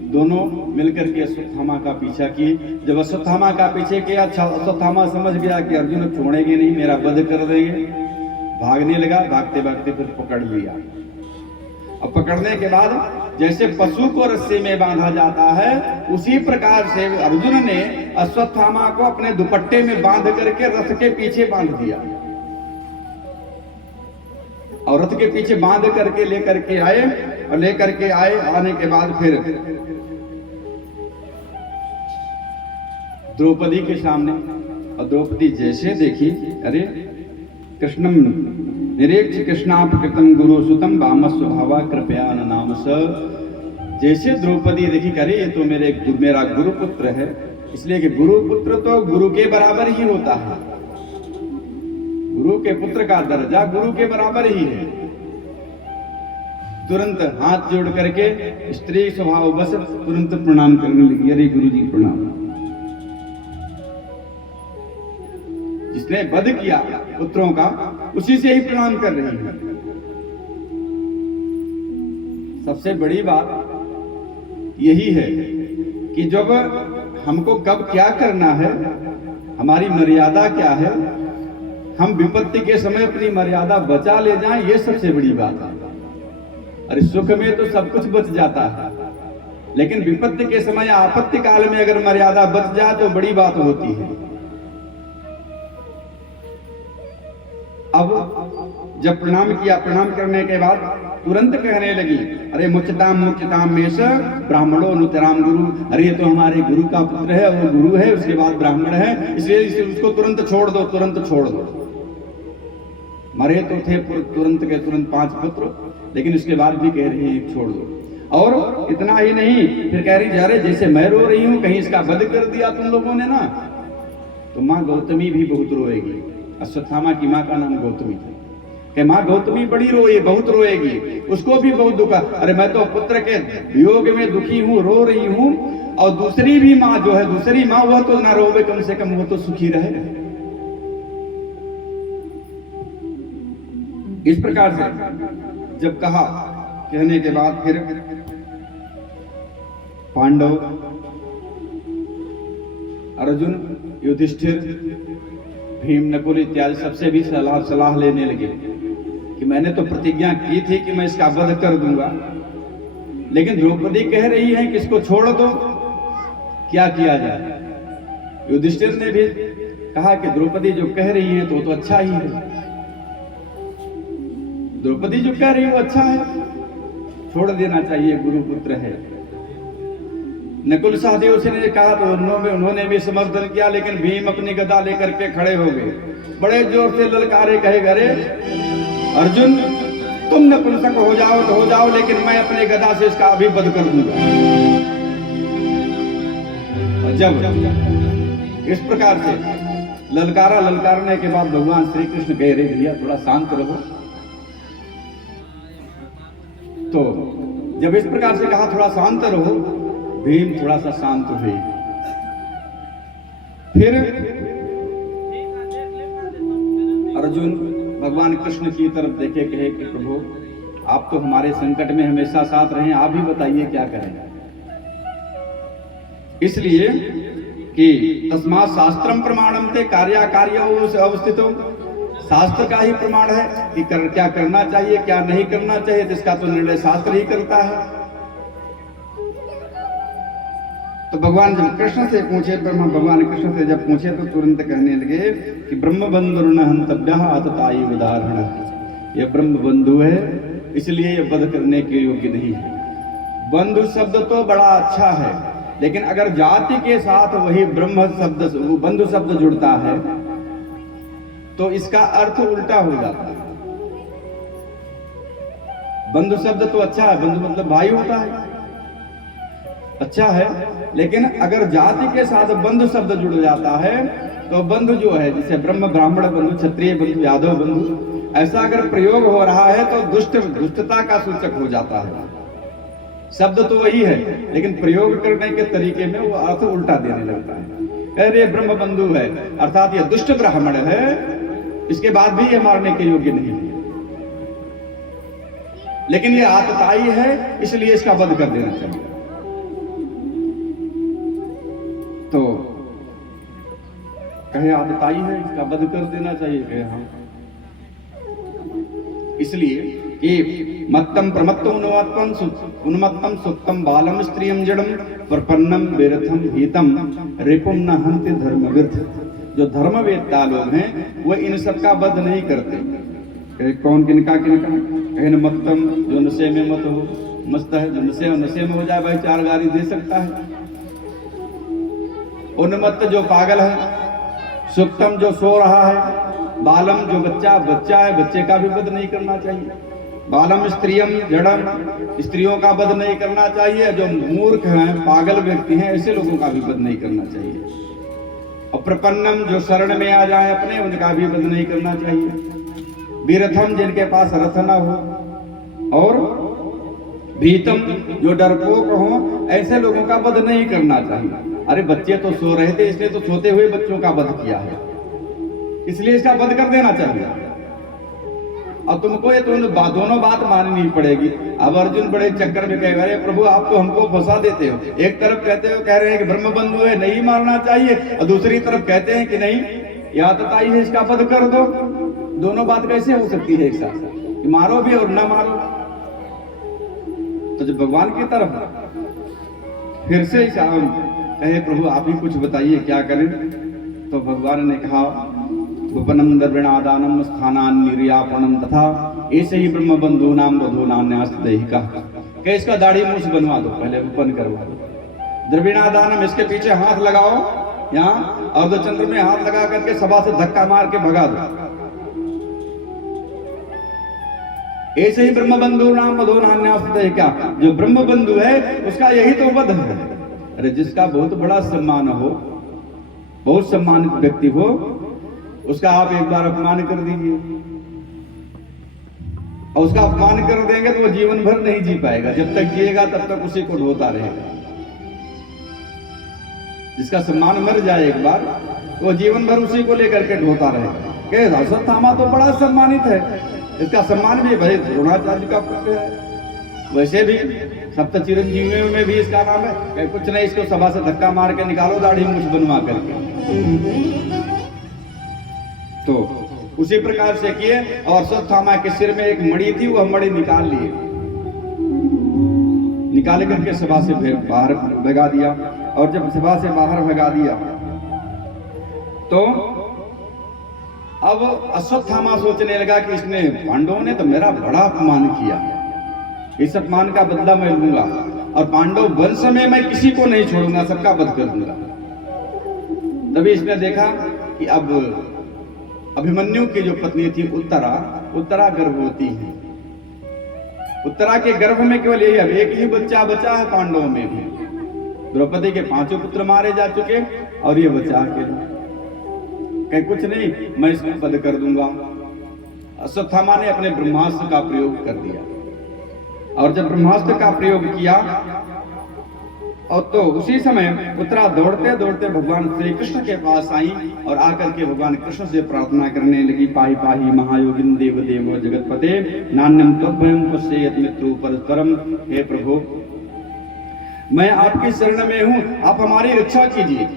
दोनों मिलकर के अश्वत्थामा का पीछा किए। जब अश्वत्थामा का पीछे किया, अश्वत्थामा समझ गया कि अर्जुन छोड़ेंगे नहीं, मेरा वध कर देंगे, भागने लगा। भागते भागते फिर पकड़ लिया। अब पकड़ने के बाद जैसे पशु को रस्सी में बांधा जाता है, उसी प्रकार से अर्जुन ने अश्वत्थामा को अपने दुपट्टे में बांध करके रथ के पीछे बांध दिया। और रथ के पीछे बांध करके लेकर के आए, और लेकर के आने के बाद फिर द्रौपदी के सामने। और द्रौपदी जैसे देखी, अरे कृष्णम निरेक्ष कृष्णापकृतम गुरु सुतम वामस्व भावा कृपया नाम स। जैसे द्रौपदी देखी, अरे ये तो मेरा गुरु पुत्र है, इसलिए कि गुरु पुत्र तो गुरु के बराबर ही होता है। गुरु के पुत्र का दर्जा गुरु के बराबर ही है। तुरंत हाथ जोड़ करके स्त्री स्वभाव बस तुरंत प्रणाम करने लगी, अरे गुरु जी प्रणाम। जिसने वध किया पुत्रों का उसी से ही प्रणाम कर रही है। सबसे बड़ी बात यही है कि जब हमको कब क्या करना है, हमारी मर्यादा क्या है, हम विपत्ति के समय अपनी मर्यादा बचा ले जाएं, ये सबसे बड़ी बात है। अरे सुख में तो सब कुछ बच जाता है, लेकिन विपत्ति के समय आपत्ति काल में अगर मर्यादा बच जाए तो बड़ी बात होती है। अब जब प्रणाम किया, प्रणाम करने के बाद तुरंत कहने लगी, अरे मुच्यताम मुच्यताम मेष ब्राह्मणो अनुतराम गुरु। अरे ये तो हमारे गुरु का पुत्र है, वो गुरु है, उसके बाद ब्राह्मण है, इसलिए उसको तुरंत छोड़ दो, तुरंत छोड़ दो। मरे तो थे तुरंत के तुरंत 5 पुत्र, लेकिन उसके बाद भी कह रही है छोड़ दो। और इतना ही नहीं, फिर कह रही जा रहे जैसे मैं रो रही हूं, कहीं इसका वध कर दिया तुम लोगों ने ना, तो माँ गौतमी भी बहुत रोएगी। अश्वत्थामा की माँ का नाम गौतमी था। कि माँ गौतमी बड़ी रोए, बहुत रोएगी, उसको भी बहुत दुखा। अरे मैं तो पुत्र के वियोग में दुखी हूँ, रो रही हूँ, और दूसरी भी माँ जो है, दूसरी माँ वह तो ना रोवे, कम से कम वो तो सुखी रहे। इस प्रकार से जब कहा, कहने के बाद फिर पांडव, अर्जुन, युधिष्ठिर, भीम, नकुल इत्यादि सबसे भी सलाह लेने लगे कि मैंने तो प्रतिज्ञा की थी कि मैं इसका वध कर दूंगा, लेकिन द्रौपदी कह रही है कि इसको छोड़ दो, क्या किया जाए। युधिष्ठिर ने भी कहा कि द्रौपदी जो कह रही है तो अच्छा ही है, द्रौपदी जो कह रही है वो अच्छा है। छोड़ देना चाहिए, गुरुपुत्र है। नकुल सहदेव से ने कहा तो उन्होंने भी समर्थन किया, लेकिन भीम अपनी गदा लेकर के खड़े हो गए, बड़े जोर से ललकारे, कहे अरे अर्जुन तुम नपुंसक हो जाओ तो हो जाओ, लेकिन मैं अपने गदा से इसका अभी वध कर दूंगा। और जब इस प्रकार से ललकारने के बाद भगवान श्री कृष्ण कह रहे भैया थोड़ा शांत रहो। तो जब इस प्रकार से कहा थोड़ा शांत रहो, भीम थोड़ा सा शांत हुए। फिर अर्जुन भगवान कृष्ण की तरफ देखे, कहे कि प्रभु आप तो हमारे संकट में हमेशा साथ रहे, आप ही बताइए क्या करें। इसलिए कि तस्मात् शास्त्रम प्रमाणम ते कार्याकार्य अवस्थितो, शास्त्र का ही प्रमाण है कि क्या करना चाहिए क्या नहीं करना चाहिए, जिसका तो निर्णय शास्त्र ही करता है। तो भगवान जब कृष्ण से पूछे, भगवान कृष्ण से जब पूछे तो तुरंत कहने लगे कि ब्रह्म बंधुर्न हंतव्यः अतताई उदाहरण, ये ब्रह्म बंधु है इसलिए ये वध करने के योग्य नहीं है। बंधु शब्द तो बड़ा अच्छा है, लेकिन अगर जाति के साथ वही ब्रह्म शब्द बंधु शब्द जुड़ता है तो इसका अर्थ उल्टा हो जाता है। बंधु शब्द तो अच्छा है, बंधु मतलब भाई होता है, अच्छा है, लेकिन अगर जाति के साथ बंधु शब्द जुड़ जाता है तो बंधु जो है, जैसे ब्रह्म ब्राह्मण बंधु, क्षत्रिय बंधु, यादव बंधु, ऐसा अगर प्रयोग हो रहा है तो दुष्टता का सूचक हो जाता है। शब्द तो वही है, लेकिन प्रयोग करने के तरीके में वो अर्थ उल्टा देने लगता है। अरे ब्रह्म बंधु है अर्थात ये दुष्ट ब्राह्मण है, इसके बाद भी ये मारने के योग्य नहीं है, लेकिन ये आतताई है इसलिए इसका वध कर देना चाहिए। तो कहे आतताई है इसका वध कर देना चाहिए, कहे हाँ, इसलिए कि मत्तम प्रमत्त उन्मत्तम सुप्तम बालम स्त्रियम जड़म प्रपन्नम विरथम हितम रिपुम न हंति धर्मविद। जो धर्मवेत्ता लोग हैं वो इन सब का वध नहीं करते। कौन किनका कहे न मत्तम जो नशे में मत हो, मस्त है जो नशे में हो जाए भाई 4 गाली दे सकता है। उन्मत्त जो पागल है, सुप्तम जो सो रहा है, बालम जो बच्चा है बच्चे का भी वध नहीं करना चाहिए। बालम स्त्रियम जड़म स्त्रियों का वध नहीं करना चाहिए। जो मूर्ख हैं पागल व्यक्ति हैं ऐसे लोगों का भी वध नहीं करना चाहिए। और प्रपन्नम जो शरण में आ जाए अपने उनका भी वध नहीं करना चाहिए। विरथम जिनके पास रथ न हो, और भीतम जो डरपोक हो ऐसे लोगों का वध नहीं करना चाहिए। अरे बच्चे तो सो रहे थे इसलिए तो सोते हुए बच्चों का वध किया है, इसलिए इसका वध कर देना चाहिए। और तुमको ये दोनों बात माननी पड़ेगी। अब अर्जुन बड़े चक्कर में कह रहे प्रभु आप तो हमको फंसा देते हो, एक तरफ कहते हो कह रहे हैं कि ब्रह्म बंधु है नहीं मारना चाहिए, और दूसरी तरफ कहते हैं कि नहीं ये आतताई है इसका वध कर दो। दोनों बात कैसे हो सकती है एक साथ, कि मारो भी और ना मारो। तो जब भगवान की तरफ फिर से कहे प्रभु आप ही कुछ बताइए क्या करें, तो भगवान ने कहा उपनम द्रविणादानम स्थानान निर्यापणम तथा ऐसे ही ब्रह्म बंधु नाम वधो नान्यास्तेहिका। कि इसका दाढ़ी मूछ बनवा दो, पहले उपन करवा दो। द्रविणादानम इसके पीछे हाथ लगाओ, यहाँ अर्धचंद्र में हाथ लगा करके सभा से धक्का मार के भगा दो। ऐसे ही ब्रह्म बंधु नाम वधो नान्यास्तेहिका, जो ब्रह्म बंधु है उसका यही तो वध है। अरे जिसका बहुत बड़ा सम्मान हो, बहुत सम्मानित व्यक्ति हो, उसका आप एक बार अपमान कर दीजिए, और उसका अपमान कर देंगे तो वो जीवन भर नहीं जी पाएगा। जब तक जिएगा तब तक उसी को ढोता रहेगा। जिसका सम्मान मर जाए एक बार तो वो जीवन भर उसी को लेकर के ढोता रहेगा। अश्वत्थामा तो बड़ा सम्मानित है, इसका सम्मान भी भाई द्रोणाचार्य का पुत्र है। वैसे भी सप्त चिरंजीवियों में भी इसका नाम है। कुछ नहीं, इसको सभा से धक्का मार के निकालो दाढ़ी मूछ बनवा करके। तो उसी प्रकार से किए, और अश्वत्थामा के सिर में एक मणि थी, वह मणि निकाल लिए, निकाल करके सभा से बाहर भगा दिया। और जब सभा से बाहर भगा दिया तो अब अश्वत्थामा सोचने लगा कि इसने पांडवों ने तो मेरा बड़ा अपमान किया, इस अपमान का बदला मैं लूंगा और पांडव वंश में मैं किसी को नहीं छोड़ूंगा, सबका वध कर दूंगा। तभी इसने देखा कि अब अभिमन्यु की जो पत्नी थी उत्तरा गर्भवती है। उत्तरा के गर्भ में केवल यही अब एक ही बच्चा बचा है पांडवों में भी। द्रौपदी के 5 पुत्र मारे जा चुके और ये बचा अकेला। कहीं कुछ नहीं, मैं इसको वध कर दूंगा। अश्वत्थामा ने अपने ब्रह्मास्त्र का प्रयोग कर दिया और जब ब्रह्मास्त्र का प्रयोग किया और तो उसी समय उत्तरा दौड़ते दौड़ते भगवान श्री कृष्ण के पास आई और आकर के भगवान कृष्ण से प्रार्थना करने लगी, पाहि पाहि महायोगिन देव देव जगतपते नान्यम त्वद्भयं पश्येत् मित्रो परस्परम। हे प्रभु, मैं आपकी शरण में हूँ, आप हमारी रक्षा कीजिए।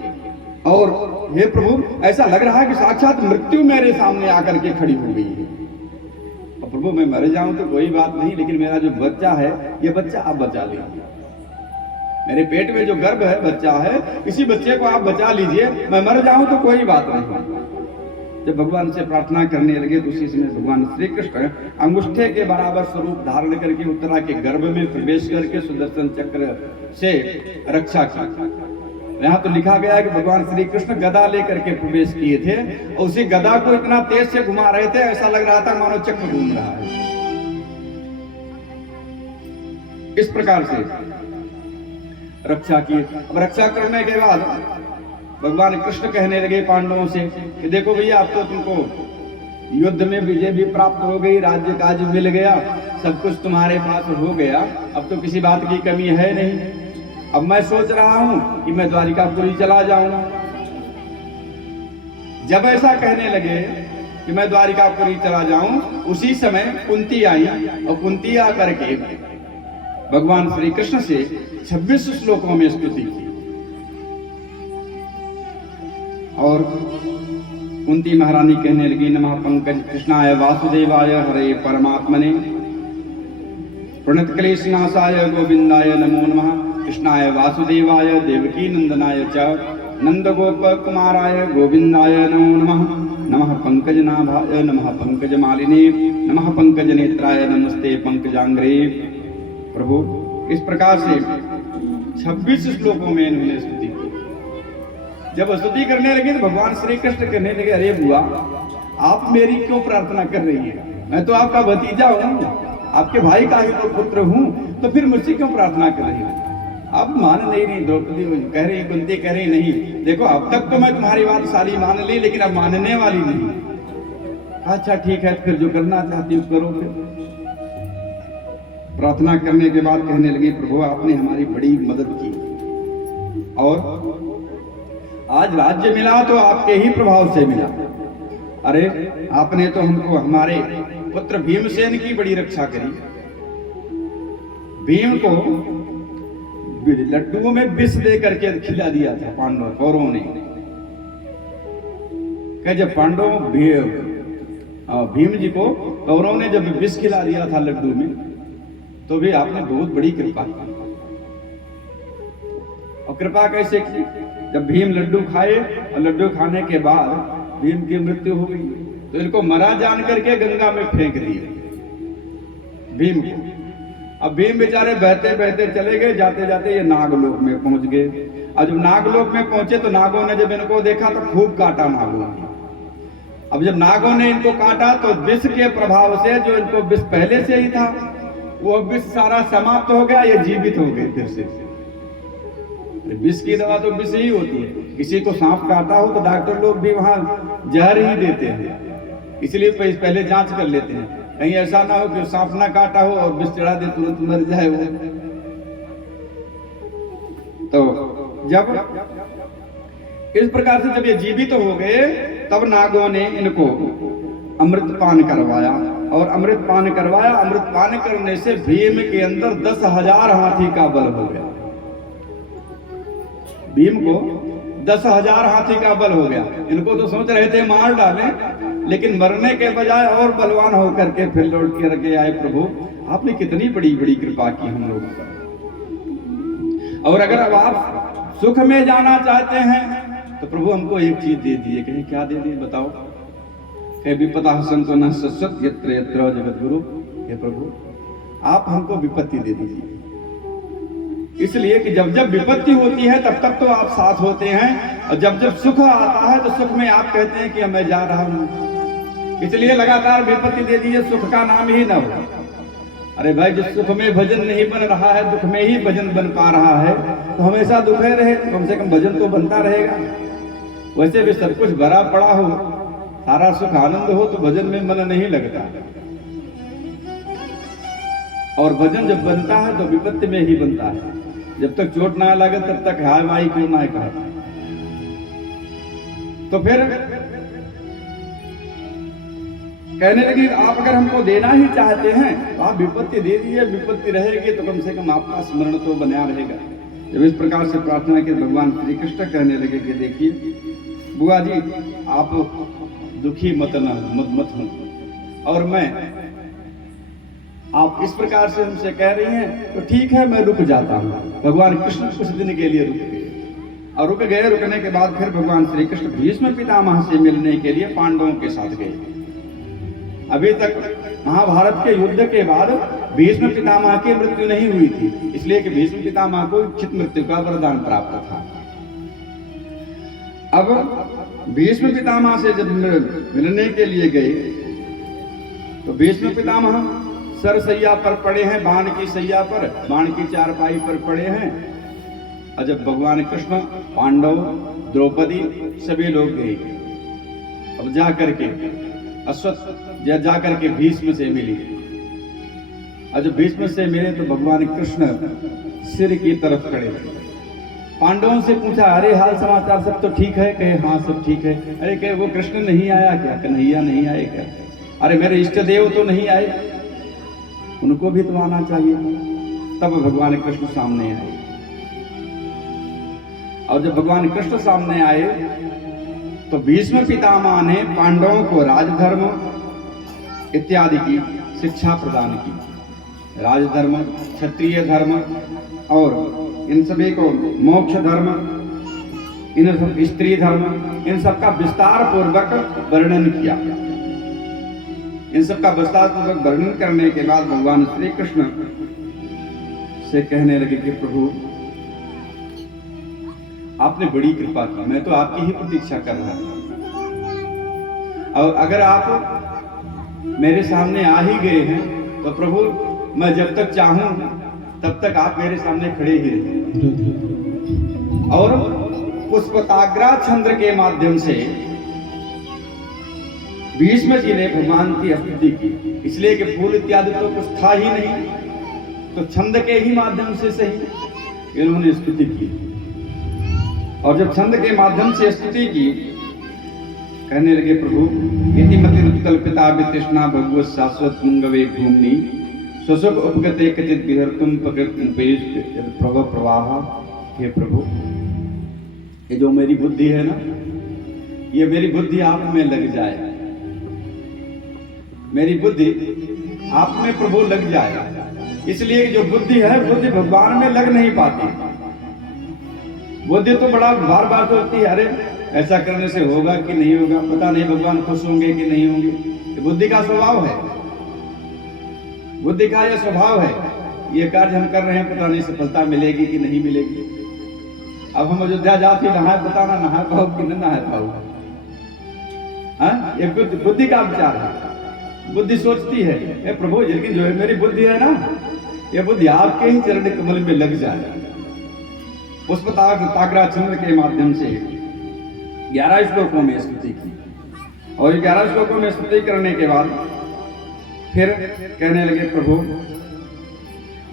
और हे प्रभु, ऐसा लग रहा है कि साक्षात मृत्यु मेरे सामने आकर के खड़ी हो गई है। और प्रभु, मैं मर जाऊं तो कोई बात नहीं, लेकिन मेरा जो बच्चा है ये बच्चा आप बचा लीजिए। मेरे पेट में जो गर्भ है बच्चा है, इसी बच्चे को आप बचा लीजिए। मैं मर जाऊं तो कोई बात नहीं। जब भगवान से प्रार्थना करने लगे तो उसी समय भगवान श्री कृष्ण अंगुष्ठे के बराबर स्वरूप धारण करके उत्तरा के गर्भ में प्रवेश करके सुदर्शन चक्र से रक्षा की। यहाँ तो लिखा गया है कि भगवान श्री कृष्ण गदा लेकर के प्रवेश किए थे और उसी गदा को इतना तेज से घुमा रहे थे, ऐसा लग रहा था मानो चक्र घूम रहा है। इस प्रकार से रक्षा की। अब रक्षा करने के बाद भगवान कृष्ण कहने लगे पांडवों से कि देखो भैया, अब तो तुमको युद्ध में विजय भी प्राप्त हो गई, राज्य काज मिल गया, सब कुछ तुम्हारे पास हो गया, अब तो किसी बात की कमी है नहीं। अब मैं सोच रहा हूं कि मैं द्वारिकापुरी चला जाऊंगा। जब ऐसा कहने लगे कि मैं द्वारिकापुरी चला जाऊं, उसी समय कुंती आई और कुंती आकर के भगवान श्री कृष्ण से 26 श्लोकों में स्तुति की। और कुंती महारानी कहने लगी, नमः पंकज कृष्णाय वासुदेवाय हरे परमात्मने प्रणत क्लेशनाशाय गोविंदाय नमो नमः। कृष्णाय वासुदेवाय देवकी नंदनाय च नंदगोप कुमाराय गोविंदाय नमो नमः। नमः पंकजनाभाय नमः पंकजमालिने नमः पंकजनेत्राय नमस्ते पंकजांग्रे। प्रभु, इस प्रकार से 26 श्लोकों में इन्होंने स्तुति की। जब स्तुति करने लगे तो भगवान श्री कृष्ण कहने लगे, अरे बुआ, आप मेरी क्यों प्रार्थना कर रही हैं? मैं तो आपका भतीजा हूँ, आपके भाई का ही तो पुत्र हूँ, तो फिर मुझसे क्यों प्रार्थना कर रही हैं? आप मान नहीं रही। द्रौपदी कह रही, कुंती कह रही, नहीं देखो, अब तक तो मैं तुम्हारी बात सारी मान ली, लेकिन अब मानने वाली नहीं। अच्छा ठीक है, फिर जो करना चाहती हो करो। फिर प्रार्थना करने के बाद कहने लगी, प्रभु आपने हमारी बड़ी मदद की और आज राज्य मिला तो आपके ही प्रभाव से मिला। अरे आपने तो हमको हमारे पुत्र भीमसेन की बड़ी रक्षा करी। भीम को लड्डुओं में विष दे करके खिला दिया था पांडव कौरवों ने। जब पांडव भीम जी को कौरवों ने जब विष खिला दिया था लड्डू में, तो भी आपने बहुत बड़ी कृपा की। और कृपा कैसे की? जब भीम लड्डू खाए और लड्डू खाने के बाद भीम की मृत्यु हो गई, तो इनको मरा जान करके गंगा में फेंक दिए भीम को। अब भीम बेचारे बहते बहते चले गए, जाते जाते ये नागलोक में पहुंच गए। और जब नागलोक में पहुंचे तो नागों ने जब इनको देखा तो खूब काटा नागों ने। अब जब नागों ने इनको काटा तो विष के प्रभाव से, जो इनको विष पहले से ही था, वो विष सारा समाप्त हो गया, ये जीवित हो गए फिर से। विष की दवा तो विष ही होती है। किसी को सांप काटा हो तो डॉक्टर लोग भी वहां जहर ही देते हैं, इसलिए पहले जांच कर लेते हैं, कहीं ऐसा ना हो कि सांप ना काटा हो और विष चढ़ा दे तुरंत मर जाए वो। तो जब इस प्रकार से जब ये जीवित हो गए, तब नागों ने इनको अमृत पान करवाया और अमृत पान करवाया। अमृत पान करने से भीम के अंदर 10,000 हाथी का बल हो गया। भीम को 10,000 हाथी का बल हो गया। इनको तो सोच रहे थे मार डालें, लेकिन मरने के बजाय और बलवान होकर के फिर लौट के रखे आए। प्रभु आपने कितनी बड़ी बड़ी कृपा की हम लोगों पर। और अगर अब आप सुख में जाना चाहते हैं तो प्रभु हमको एक चीज दे दिए। कहीं क्या दे दिए बताओ? कहीं विपदा संतो न सत्सत यत्र यत्र जगत गुरु। हे प्रभु आप हमको विपत्ति दे दीजिए। इसलिए कि जब जब विपत्ति होती है तब तक तो आप साथ होते हैं, और जब जब सुख आता है तो सुख में आप कहते हैं कि मैं जा रहा हूं। इसलिए लगातार विपत्ति दे दीजिए, सुख का नाम ही न हो। अरे भाई, जिस सुख में भजन नहीं बन रहा है, दुख में ही भजन बन पा रहा है, तो हमेशा दुख है रहे, कम से कम भजन तो बनता रहेगा। वैसे भी सब कुछ भरा पड़ा हो, सारा सुख आनंद हो, तो भजन में मन नहीं लगता। और भजन जब बनता है तो विपत्ति में ही बनता है। जब तक चोट ना लगे तब तक हाय माई क्यों ना कहा। तो फिर कहने लगी, आप अगर हमको देना ही चाहते हैं तो आप विपत्ति दे दीजिए, विपत्ति रहेगी तो कम से कम आपका स्मरण तो बना रहेगा। जब इस प्रकार से प्रार्थना की, भगवान श्री कृष्ण कहने लगे कि देखिए बुआ जी, आप दुखी मत हो, और मैं आप इस प्रकार से हमसे कह रही हैं तो ठीक है, मैं रुक जाता हूँ। भगवान कृष्ण कुछ दिन के लिए रुक गए, और रुक गए। रुकने के बाद फिर भगवान श्री कृष्ण भीष्म पितामह से मिलने के लिए पांडवों के साथ गए। अभी तक महाभारत के युद्ध के बाद भीष्म पितामह की मृत्यु नहीं हुई थी, इसलिए कि भीष्म पितामह को इच्छित मृत्यु का वरदान प्राप्त था। अब भीष्म पितामह से जब मिलने के लिए गए तो भीष्म पितामह सरसैया पर पड़े हैं, बाण की सैया पर, बाण की चारपाई पर पड़े हैं। और जब भगवान कृष्ण, पांडव, द्रौपदी सभी लोग गए, अब जा करके जाकर के भीष्म से मिली। और जब भीष्म से मिले तो भगवान कृष्ण सिर की तरफ खड़े थे। पांडवों से पूछा, अरे हाल समाचार सब तो ठीक है? कहे हाँ सब ठीक है। अरे कहे वो कृष्ण नहीं आया क्या? कन्हैया नहीं आए क्या? अरे मेरे इष्ट देव तो नहीं आए, उनको भी तो आना चाहिए। तब भगवान कृष्ण सामने आए, और जब भगवान कृष्ण सामने आए तो भीष्म पितामह ने पांडवों को राजधर्म इत्यादि की शिक्षा प्रदान की। राजधर्म, क्षत्रिय धर्म और इन सभी को मोक्ष धर्म, इन सब स्त्री धर्म, इन सब का विस्तार पूर्वक वर्णन किया। इन सब का विस्तार पूर्वक वर्णन करने के बाद भगवान श्री कृष्ण से कहने लगे कि प्रभु आपने बड़ी कृपा की, मैं तो आपकी ही प्रतीक्षा कर रहा था। और अगर आप मेरे सामने आ ही गए हैं तो प्रभु मैं जब तक चाहूं तब तक आप मेरे सामने खड़े ही रहे। और पुष्पताग्रा चंद्र के माध्यम से भीष्म जी ने भगवान की स्तुति की, इसलिए कि फूल इत्यादि तो कुछ था ही नहीं, तो छंद के ही माध्यम से सही इन्होंने स्तुति की। और जब छंद के माध्यम से स्तुति की, कहने लगे प्रभु इतिमति उत्कल्पिता वितृष्णा भगवत शाश्वत मुंगवे भूमि स्वसुख उपगते कचित विहर्तुम प्रभव प्रवाह। हे प्रभु, ये जो मेरी बुद्धि है ना, ये मेरी बुद्धि आप में लग जाए, मेरी बुद्धि आप में प्रभु लग जाए। इसलिए जो बुद्धि है, बुद्धि भगवान में लग नहीं पाती। बुद्धि तो बड़ा बार बार सोचती है, अरे ऐसा करने से होगा कि नहीं होगा, पता नहीं भगवान खुश होंगे कि नहीं होंगे। ये बुद्धि का स्वभाव है, बुद्धि का यह स्वभाव है। ये कार्य हम कर रहे हैं, पता नहीं सफलता मिलेगी कि नहीं मिलेगी। अब हम अयोध्या जाते नहा पता ना नहा पाओ कि न नहा पाओ। हाँ, ये बुद्धि का विचार है। बुद्धि सोचती है प्रभु, लेकिन जो है मेरी बुद्धि है ना, ये बुद्धि आपके ही चरण कमल में लग जाए। पुष्पताग्रा चंद्र के माध्यम से 11 श्लोकों में स्तुति की, और 11 श्लोकों में स्तुति करने के बाद फिर कहने लगे प्रभु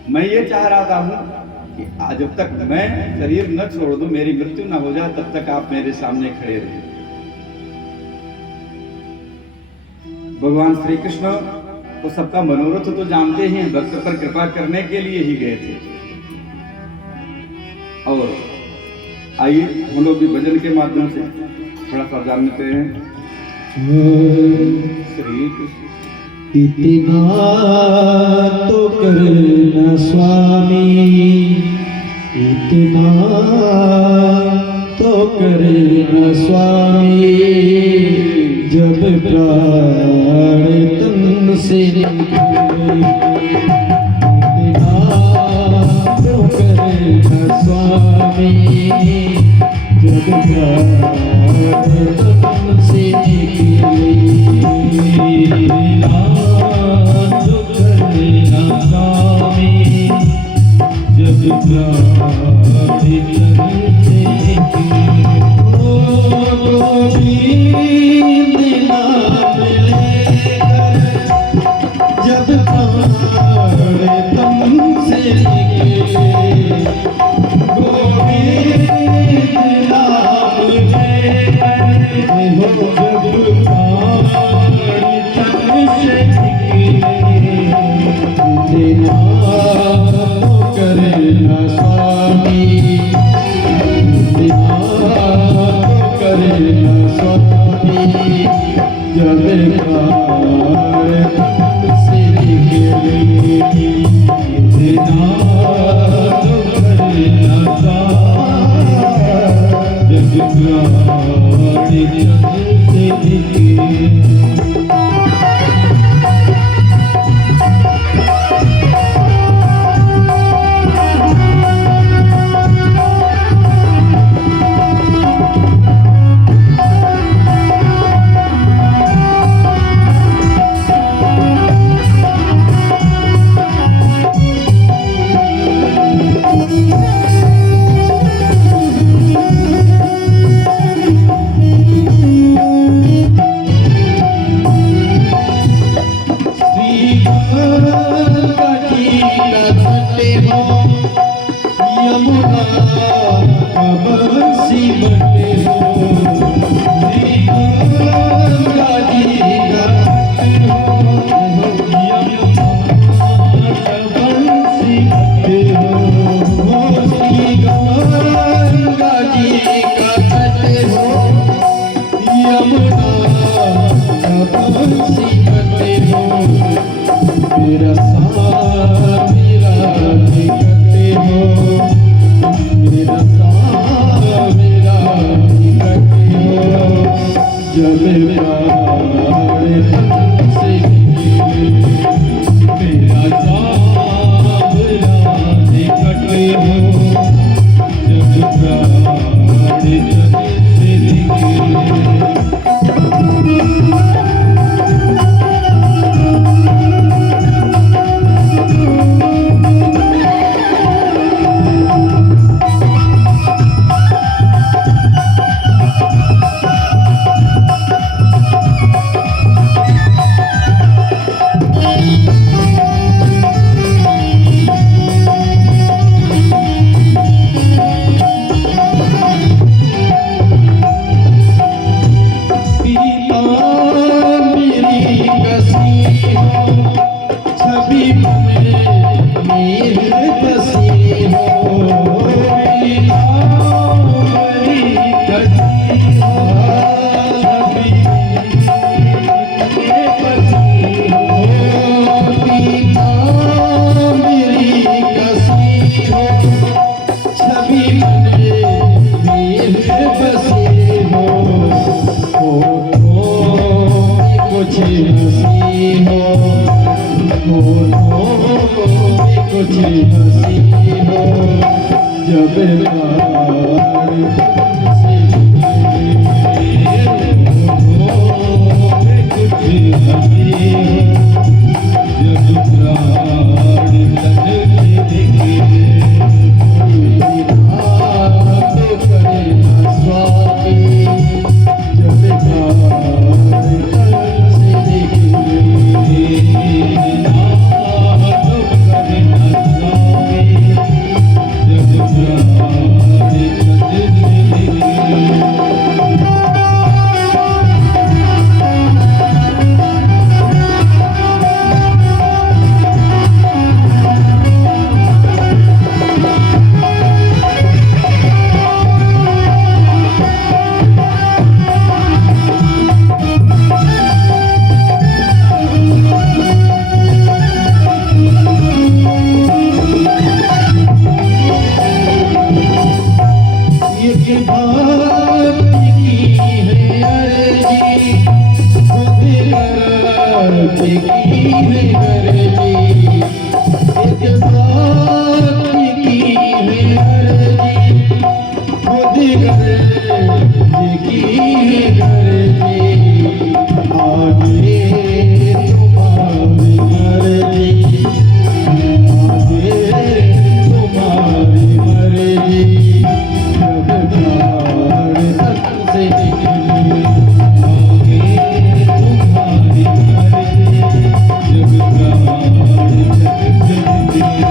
मैं ये चाह रहा हूं कि आज जब तक मैं शरीर न छोड़ दूं, मेरी मृत्यु न हो जाए, तब तक आप मेरे सामने खड़े रहे। भगवान श्री कृष्ण तो सबका मनोरथ तो जानते ही हैं, भक्त पर कृपा करने के लिए ही गए थे। और आइए हम लोग भी भजन के माध्यम से थोड़ा सा जानते हैं। श्री कृष्ण इतना तो करना स्वामी, इतना तो करना स्वामी, जब प्राण तन से निकले स्वामी जब प्यार तुमसे निकले जो करना स्वामी जब प्यार तुमसे निकले गोविंद नाम लेकर जब प्यार तुमसे निकले गोविंद नाम लेकर हो जब प्यार तुमसे निकले तेरा तो करना स्वामी तेरा तो करना स्वामी जब प्यार तुमसे निकले तेरा तो करना स्वामी जब प्यार तुमसे निकले मेरा साथ मेरा निकटे हो मेरा साथ मेरा निकटे हो जब प्यार तुमसे निकले मेरा साथ मेरा निकटे हो जब प्यार तुमसे निकले कुछ हंसी हो जब प्यार तुमसे निकले कुछ हंसी हो जब प्यार तुमसे निकले तो करना स्वामी जब प्यार तुमसे निकले जब प्यार तुमसे निकले की गर्जी आगे तुम्हारी मर्जी आगे तुम्हारी मर्जी जब प्राण तन से निकले आगे तुम्हारी मर्जी जब प्राण तन से निकले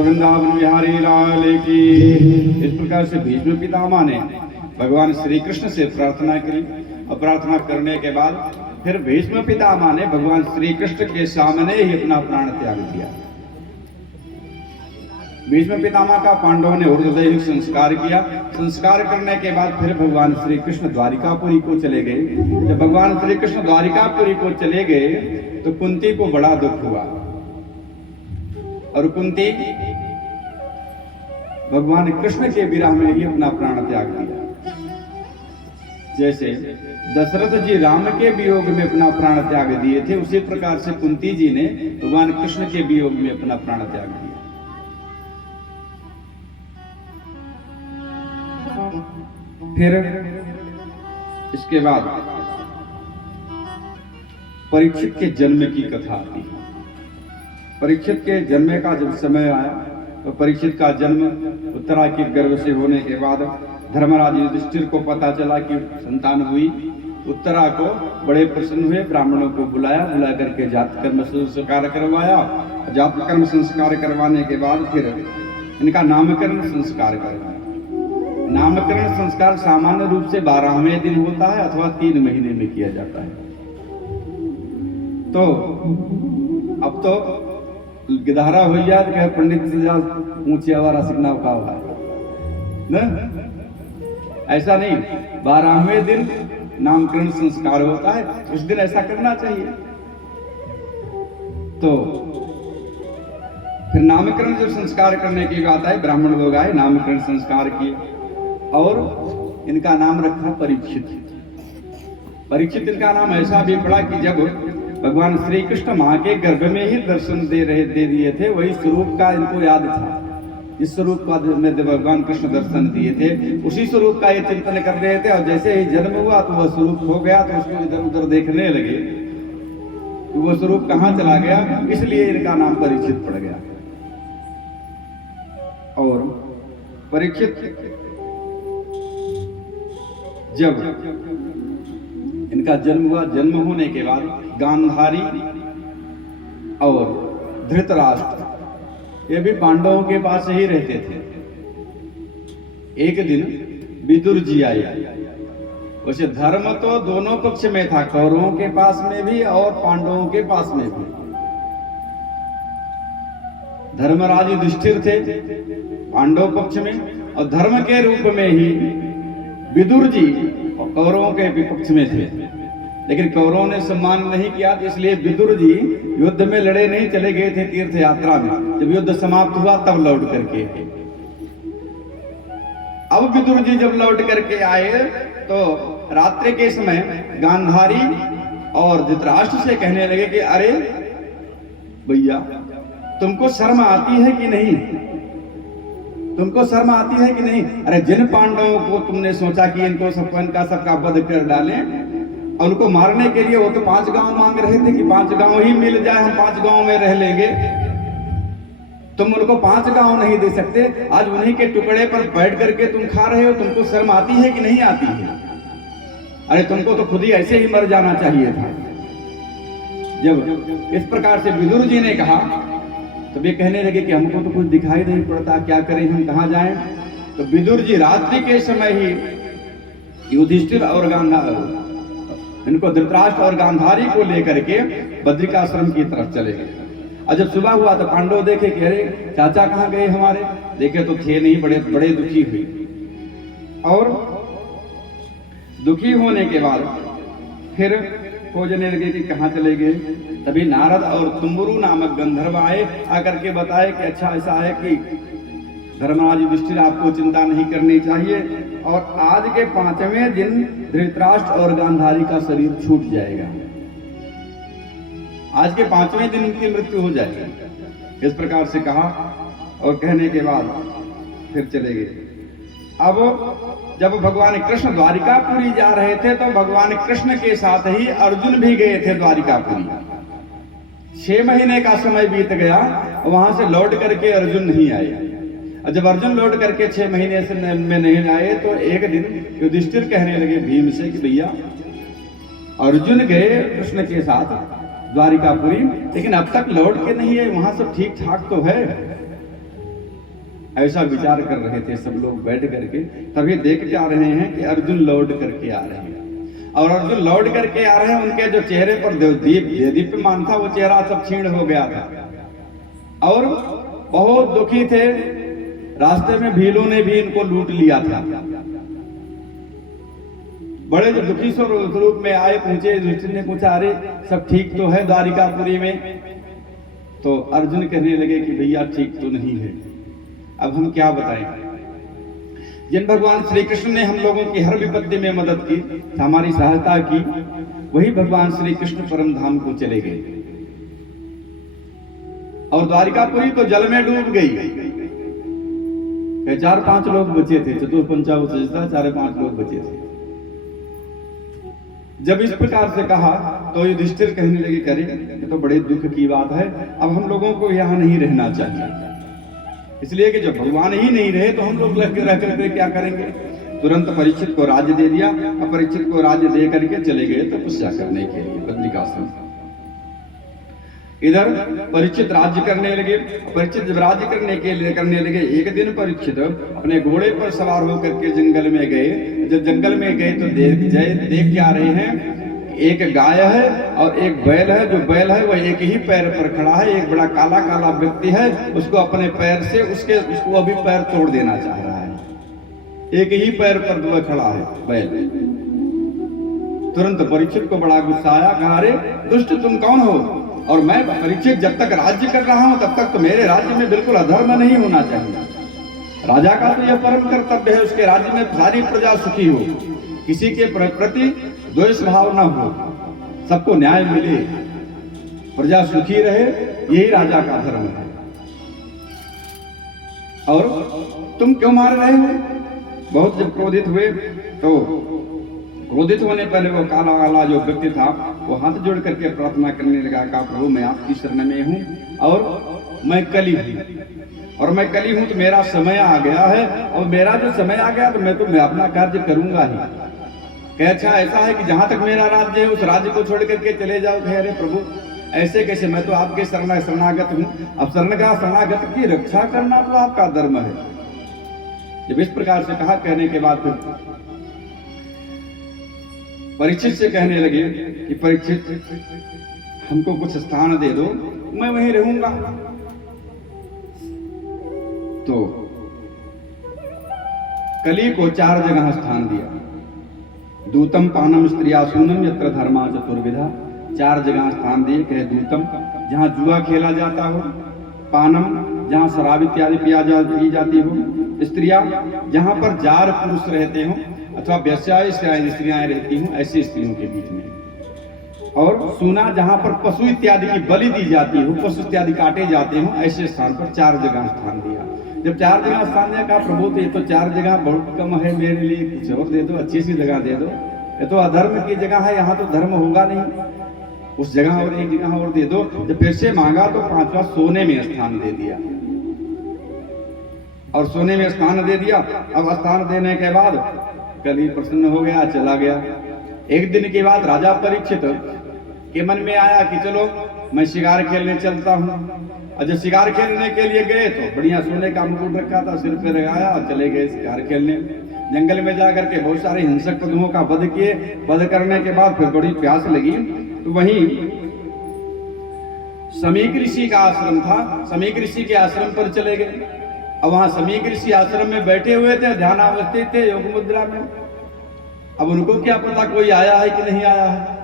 वृंदावन बिहारी लाल की। इस प्रकार से भीष्म पितामह ने भगवान श्री कृष्ण से प्रार्थना की और प्रार्थना करने के बाद फिर भीष्म पितामह ने भगवान श्री कृष्ण के सामने ही अपना प्राण त्याग दिया। भीष्म पितामह का पांडवों ने ऊर्ध्वदैविक संस्कार किया। संस्कार करने के बाद फिर भगवान श्री कृष्ण द्वारिकापुरी को चले गए। जब भगवान श्री कृष्ण द्वारिकापुरी को चले गए तो कुंती को बड़ा दुख हुआ और कुंती भगवान कृष्ण के विरह में ही अपना प्राण त्याग दिया। जैसे दशरथ जी राम के वियोग में अपना प्राण त्याग दिए थे, उसी प्रकार से कुंती जी ने भगवान कृष्ण के वियोग में अपना प्राण त्याग दिया। फिर इसके बाद परीक्षित के जन्म की कथा आती है। परीक्षित के जन्म का जब समय आया तो परीक्षित का जन्म उत्तरा के गर्भ से होने के बाद धर्मराज युधिष्ठिर को पता चला कि संतान हुई। उत्तरा को बड़े प्रसन्न हुए, ब्राह्मणों को बुलाया, बुला करके जात कर्म संस्कार करवाया। जात कर्म संस्कार करवाने के बाद फिर इनका नामकरण संस्कार करवाया। नामकरण संस्कार सामान्य रूप से 12वें दिन होता है अथवा 3 महीने में किया जाता है। तो अब तो गिधारा हो जाए तो पंडित से जा ऊंचे आवारा सीखना का हुआ न, ऐसा नहीं। 12वें दिन नामकरण संस्कार होता है, उस दिन ऐसा करना चाहिए। तो फिर नामकरण जब संस्कार करने की बात है, ब्राह्मण लोग आए, नामकरण संस्कार किए और इनका नाम रखा परीक्षित। परीक्षित इनका नाम ऐसा भी पड़ा कि जब भगवान श्री कृष्ण मां के गर्भ में ही दर्शन दे दिए थे, वही स्वरूप का इनको याद था। इस स्वरूप का में भगवान कृष्ण दर्शन दिए थे, उसी स्वरूप का ये चिंतन कर रहे थे। और जैसे ही जन्म हुआ तो वह स्वरूप हो गया, तो उसको इधर उधर देखने लगे तो वो स्वरूप कहाँ चला गया, इसलिए इनका नाम परीक्षित पड़ गया। और परीक्षित जब इनका जन्म हुआ, जन्म होने के बाद गांधारी और धृतराष्ट्र ये भी पांडवों के पास ही रहते थे। एक दिन विदुर जी आए। वैसे धर्म तो दोनों पक्ष में था, कौरवों के पास में भी और पांडवों के पास में भी। धर्मराज युधिष्ठिर थे पांडव पक्ष में, और धर्म के रूप में ही विदुर जी कौरवों के विपक्ष में थे। लेकिन कौरवों ने सम्मान नहीं किया, इसलिए विदुर जी युद्ध में लड़े नहीं, चले गए थे तीर्थ यात्रा में। जब युद्ध समाप्त हुआ तब लौट करके अब विदुर जी जब लौट करके आए तो रात्रि के समय गांधारी और धृतराष्ट्र से कहने लगे कि अरे भैया, तुमको शर्म आती है कि नहीं? तुमको शर्म आती है कि नहीं? अरे जिन पांडवों को तुमने सोचा कि इनको सबका वध कर डालें, उनको मारने के लिए वो तो 5 गांव मांग रहे थे कि 5 गांव ही मिल जाए, हम 5 गांव में रह लेंगे। तुम उनको 5 गांव नहीं दे सकते, आज उन्हीं के टुकड़े पर बैठ करके तुम खा रहे हो। तुमको शर्म आती है कि नहीं आती है? अरे तुमको तो खुद ही ऐसे ही मर जाना चाहिए था। जब इस प्रकार से विदुर जी ने कहा तो वे कहने लगे कि हमको तो कुछ दिखाई नहीं पड़ता, क्या करें, हम कहाँ जाएं? तो विदुर जी रात्रि के समय ही युधिष्ठिर और इनको धृतराष्ट्र और गांधारी को लेकर के बद्रिकाश्रम की तरफ चले गए। और जब सुबह हुआ तो पांडव देखे कि अरे चाचा कहाँ गए हमारे, देखे तो थे नहीं, बड़े बड़े दुखी हुए। और दुखी होने के बाद फिर खोजने लगे कि कहाँ चले गए। तभी नारद और तुम्बुरु नामक गंधर्व आए, आकर के बताए कि अच्छा ऐसा है कि धर्मराज युधिष्ठिर आपको चिंता नहीं करनी चाहिए, और आज के 5वें दिन धृतराष्ट्र और गांधारी का शरीर छूट जाएगा। आज के 5वें दिन उनकी मृत्यु हो जाएगी। इस प्रकार से कहा और कहने के बाद फिर चले गए। अब जब भगवान कृष्ण द्वारिकापुरी जा रहे थे तो भगवान कृष्ण के साथ ही अर्जुन भी गए थे द्वारिकापुरी। 6 महीने का समय बीत गया, वहां से लौट करके अर्जुन नहीं आए। और जब अर्जुन लौट करके 6 महीने से में नहीं आए तो एक दिन युधिष्ठिर कहने लगे भीम से कि भैया अर्जुन गए कृष्ण के साथ द्वारिकापुरी, लेकिन अब तक लौट के नहीं है, वहां सब ठीक ठाक तो है। ऐसा विचार कर रहे थे सब लोग बैठ करके। तभी देख के आ रहे हैं कि अर्जुन लौट करके आ रहे हैं, और अर्जुन लौट करके आ रहे हैं। उनके जो चेहरे पर दीप्यमान था वो चेहरा सब क्षीण हो गया था और बहुत दुखी थे। रास्ते में भीलों ने भी इनको लूट लिया था। बड़े जो दुखी स्वरूप में आए, पूछे, युधिष्ठिर ने पूछा अरे सब ठीक तो है द्वारिकापुरी में? तो अर्जुन कहने लगे कि भैया ठीक तो नहीं है, अब हम क्या बताएं। जिन भगवान श्री कृष्ण ने हम लोगों की हर विपत्ति में मदद की, हमारी सहायता की, वही भगवान श्री कृष्ण परम धाम को चले गए। और द्वारिकापुरी तो जल में डूब गई। 4-5 लोग बचे थे, चतुर्पंचाव सजता 4-5 लोग बचे थे। जब इस प्रकार से कहा तो युधिष्ठिर कहने लगे करे ये तो बड़े दुख की बात है, अब हम लोगों को यहाँ नहीं रहना चाहिए, इसलिए कि जब भगवान ही नहीं रहे तो हम लोग रह करके क्या करेंगे। तुरंत परीक्षित को राज्य दे दिया, और परीक्षित को राज्य दे करके चले गए तपस्या करने के लिए बद्रिकाश्रम। इधर परीक्षित राज्य करने लगे। परीक्षित जब राज्य करने लगे, एक दिन परीक्षित अपने घोड़े पर सवार होकर के जंगल में गए। जब जंगल में गए तो देख क्या रहे हैं, एक गाय है और एक बैल है। जो बैल है वह एक ही पैर पर खड़ा है, एक बड़ा काला काला व्यक्ति है, उसको अपने पैर से उसको अभी पैर तोड़ देना चाह रहा है। एक ही पैर पर वह खड़ा है बैल। तुरंत परीक्षित को बड़ा गुस्सा आया, कहा अरे दुष्ट तुम कौन हो, और मैं परीक्षित जब तक राज्य कर रहा हूं तब तक तो मेरे राज्य में बिल्कुल अधर्म नहीं होना चाहिए। राजा का तो यह परम कर्तव्य है उसके राज्य में सारी प्रजा सुखी हो, किसी के प्रति द्वेष भाव न हो, सबको न्याय मिले, प्रजा सुखी रहे, यही राजा का धर्म है। और तुम क्यों मार रहे हो? बहुत जब क्रोधित हुए तो क्रोधित होने पहले वो काला काला जो व्यक्ति था वो हाथ जोड़ करके प्रार्थना करने लगा, कहा प्रभु मैं आपकी शरण में हूँ और मैं कली हूँ, तो मेरा समय आ गया है, और मेरा जो समय आ गया तो मैं अपना कार्य करूंगा ही। कह अच्छा ऐसा है कि जहां तक मेरा राज्य है उस राज्य को छोड़ करके चले जाओ। कह अरे प्रभु ऐसे कैसे, मैं तो आपके शरणागत हूँ, अब शरणागत की रक्षा करना तो आपका धर्म है। जब इस प्रकार से कहा, कहने के बाद फिर परीक्षित से कहने लगे कि परीक्षित हमको कुछ स्थान दे दो, मैं वहीं रहूंगा। तो कली को 4 जगह स्थान दिया। दूतम पानम स्त्रियासूनम यत्र धर्मा चतुर्विधा, 4 जगह स्थान दिए। कहे दूतम जहां जुआ खेला जाता हो, पानम जहां शराब इत्यादि पी जाती हो, स्त्रियां जहां पर जार पुरुष रहते हो अथवा व्यवसाय स्त्रियां रहती हूँ, ऐसी स्त्रियों के बीच में। और सूना जहां पर पशु इत्यादि की बलि दी जाती हो, पशु इत्यादि काटे जाते हो, ऐसे स्थान पर 4 जगह स्थान दिया। जब 4 जगह स्थान दिया, कहा प्रभु तो ये तो 4 जगह बहुत कम है मेरे लिए, कुछ और दे दो, अच्छी सी जगह दे दो। ये तो अधर्म की जगह है, यहाँ तो धर्म होगा नहीं, उस जगह और एक जगह और दे दो। जब फिर से मांगा तो 5वां सोने में स्थान दे दिया, और सोने में स्थान दे दिया। अब स्थान देने के बाद कली प्रसन्न हो गया, चला गया। एक दिन के बाद राजा परीक्षित के मन में आया कि चलो मैं शिकार खेलने चलता हूँ। और जब शिकार खेलने के लिए गए तो बढ़िया सोने का मुकुट रखा था, सिर पे लगाया और चले गए शिकार खेलने। जंगल में जाकर के बहुत सारे हिंसक पशुओं का वध किए। वध करने के बाद फिर बड़ी प्यास लगी तो वहीं समीक ऋषि का आश्रम था, समीक ऋषि के आश्रम पर चले गए। अब वहां समीक ऋषि आश्रम में बैठे हुए थे, ध्यानावस्थित थे योग मुद्रा में। अब उनको क्या पता कोई आया है कि नहीं आया है।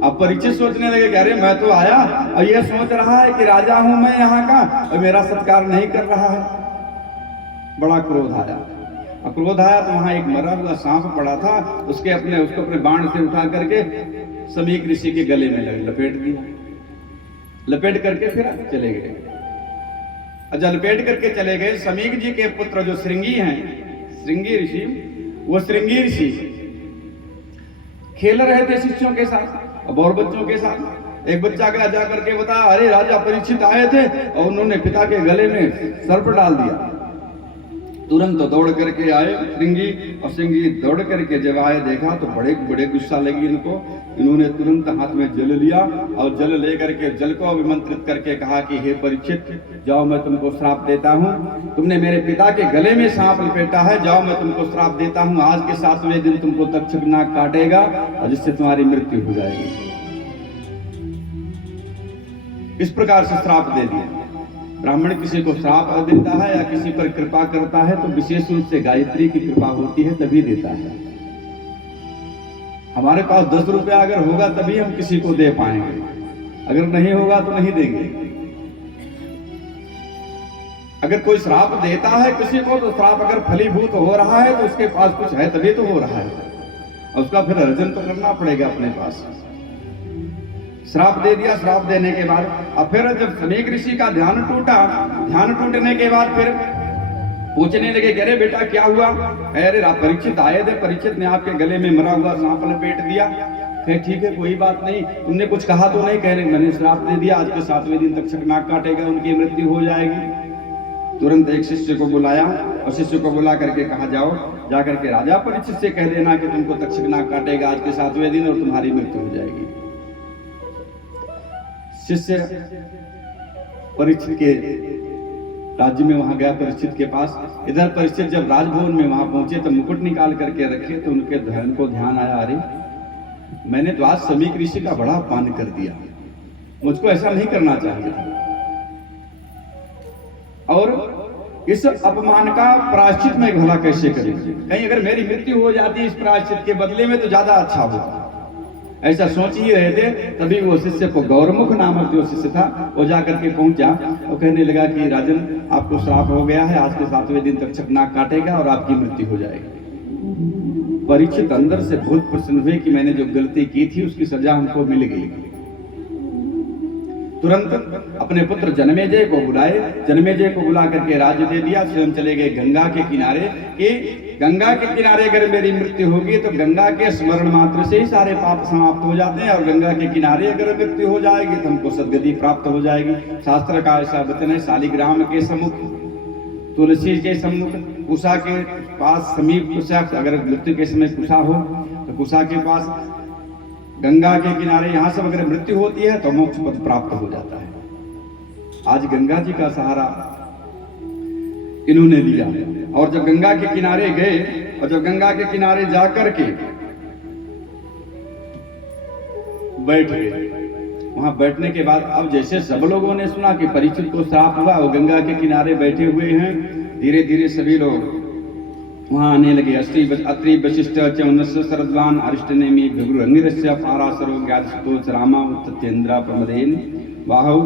अब परीक्षित सोचने लगे कि अरे मैं तो आया और ये सोच रहा है कि राजा हूं मैं यहाँ का और मेरा सत्कार नहीं कर रहा है। बड़ा क्रोध आया। अब क्रोध आया तो वहां एक मरा हुआ सांप पड़ा था, उसको अपने बाण से उठा करके समीक ऋषि के गले में लपेट दिया। लपेट करके फिर चले गए। जब लपेट करके चले गए, समीक जी के पुत्र जो श्रृंगी हैं, श्रृंगी ऋषि, वो श्रृंगी ऋषि खेल रहे थे शिष्यों के साथ और बच्चों के साथ। एक बच्चा गया जा करके बता, अरे राजा परीक्षित आए थे और उन्होंने पिता के गले में सर्प डाल दिया। तुरंत दौड़ करके आए श्रृंगी, और श्रृंगी दौड़ करके जब आए देखा तो बड़े गुस्सा लगी इनको। इन्होंने तुरंत हाथ में जल लिया और जल लेकर के जल को अभिमंत्रित करके कहा कि हे परीक्षित, जाओ मैं तुमको श्राप देता हूँ। तुमने मेरे पिता के गले में सांप लपेटा है, जाओ मैं तुमको श्राप देता हूँ। आज के 7वें दिन तुमको तक्षक नाग काटेगा और जिससे तुम्हारी मृत्यु हो जाएगी। इस प्रकार से श्राप दे दिया। ब्राह्मण किसी को श्राप देता है या किसी पर कृपा करता है तो विशेष रूप से गायत्री की कृपा होती है तभी देता है। हमारे पास 10 रुपया अगर होगा तभी हम किसी को दे पाएंगे, अगर नहीं होगा तो नहीं देंगे। अगर कोई श्राप देता है किसी को तो श्राप अगर फलीभूत हो रहा है तो उसके पास कुछ है तभी तो हो रहा है, और उसका फिर अर्जन तो करना पड़ेगा अपने पास। श्राप दे दिया। श्राप देने के बाद अब फिर जब समीक ऋषि का ध्यान टूटा, ध्यान टूटने के बाद फिर पूछने लगे कि अरे बेटा क्या हुआ। अरे परीक्षित आए थे, परीक्षित ने आपके गले में मरा हुआ सांप लपेट दिया। कहे ठीक है कोई बात नहीं, तुमने कुछ कहा तो नहीं। कह रहे मैंने श्राप दे दिया, आज के 7वें दिन तक्षक नाग काटेगा, उनकी मृत्यु हो जाएगी। तुरंत एक शिष्य को बुलाया और शिष्य को बुला करके कहा जाओ जाकर के राजा परीक्षित से कह देना कि तुमको तक्षक नाग काटेगा आज के 7वें दिन और तुम्हारी मृत्यु हो जाएगी। शिष्य परीक्षित के राज्य में वहां गया, परीक्षित के पास। इधर परीक्षित जब राजभवन में वहां पहुंचे तो मुकुट निकाल करके रखे तो उनके ध्यान आया, अरे मैंने तो आज समीक ऋषि का बड़ा अपमान कर दिया, मुझको ऐसा नहीं करना चाहिए था। और इस अपमान का प्रायश्चित मैं भला कैसे करूं? कहीं अगर मेरी मृत्यु हो जाती इस प्रायश्चित के बदले में तो ज्यादा अच्छा होता। ऐसा सोच ही रहे थे, तभी वो शिष्य को गौरमुख नामक जो शिष्य था वो जाकर के पहुंचा और कहने लगा कि राजन आपको श्राप हो गया है, आज के 7वें दिन तक्षक नाग काटेगा और आपकी मृत्यु हो जाएगी। परीक्षित अंदर से बहुत प्रसन्न हुए कि मैंने जो गलती की थी उसकी सजा हमको मिल गई। तुरंत अपने पुत्र जन्मेजय को बुलाए, जन्मेजय को बुला करके राज्य दे दिया। स्वयं चले गए गंगा के किनारे कि गंगा के किनारे अगर मेरी मृत्यु होगी तो गंगा के स्मरण मात्र से ही सारे पाप समाप्त हो जाते हैं, और गंगा के किनारे अगर मृत्यु हो जाएगी तो हमको सद्गति प्राप्त हो जाएगी। शास्त्र का ऐसा वचन है, शालिग्राम के सम्मुख, तुलसी के सम्मुख, कुशा के पास समीप कुशा, अगर मृत्यु के समय कुशा हो तो कुशा के पास, गंगा के किनारे, यहाँ से अगर मृत्यु होती है तो मोक्ष पद प्राप्त हो जाता है। आज गंगा जी का सहारा इन्होंने लिया, और जब गंगा के किनारे गए और जब गंगा के किनारे जाकर के बैठ गए, वहां बैठने के बाद अब जैसे सब लोगों ने सुना कि परीक्षित को श्राप हुआ, वो गंगा के किनारे बैठे हुए हैं, धीरे धीरे सभी लोग वहां आने लगे। अत्रि वशिष्ठ चौनस्य शरद्वान अरिष्टनेमि भृगुरंगिरस्य पाराशरो ज्ञातस्तोच रामा उत्ततेन्द्र प्रमदेन बाहु।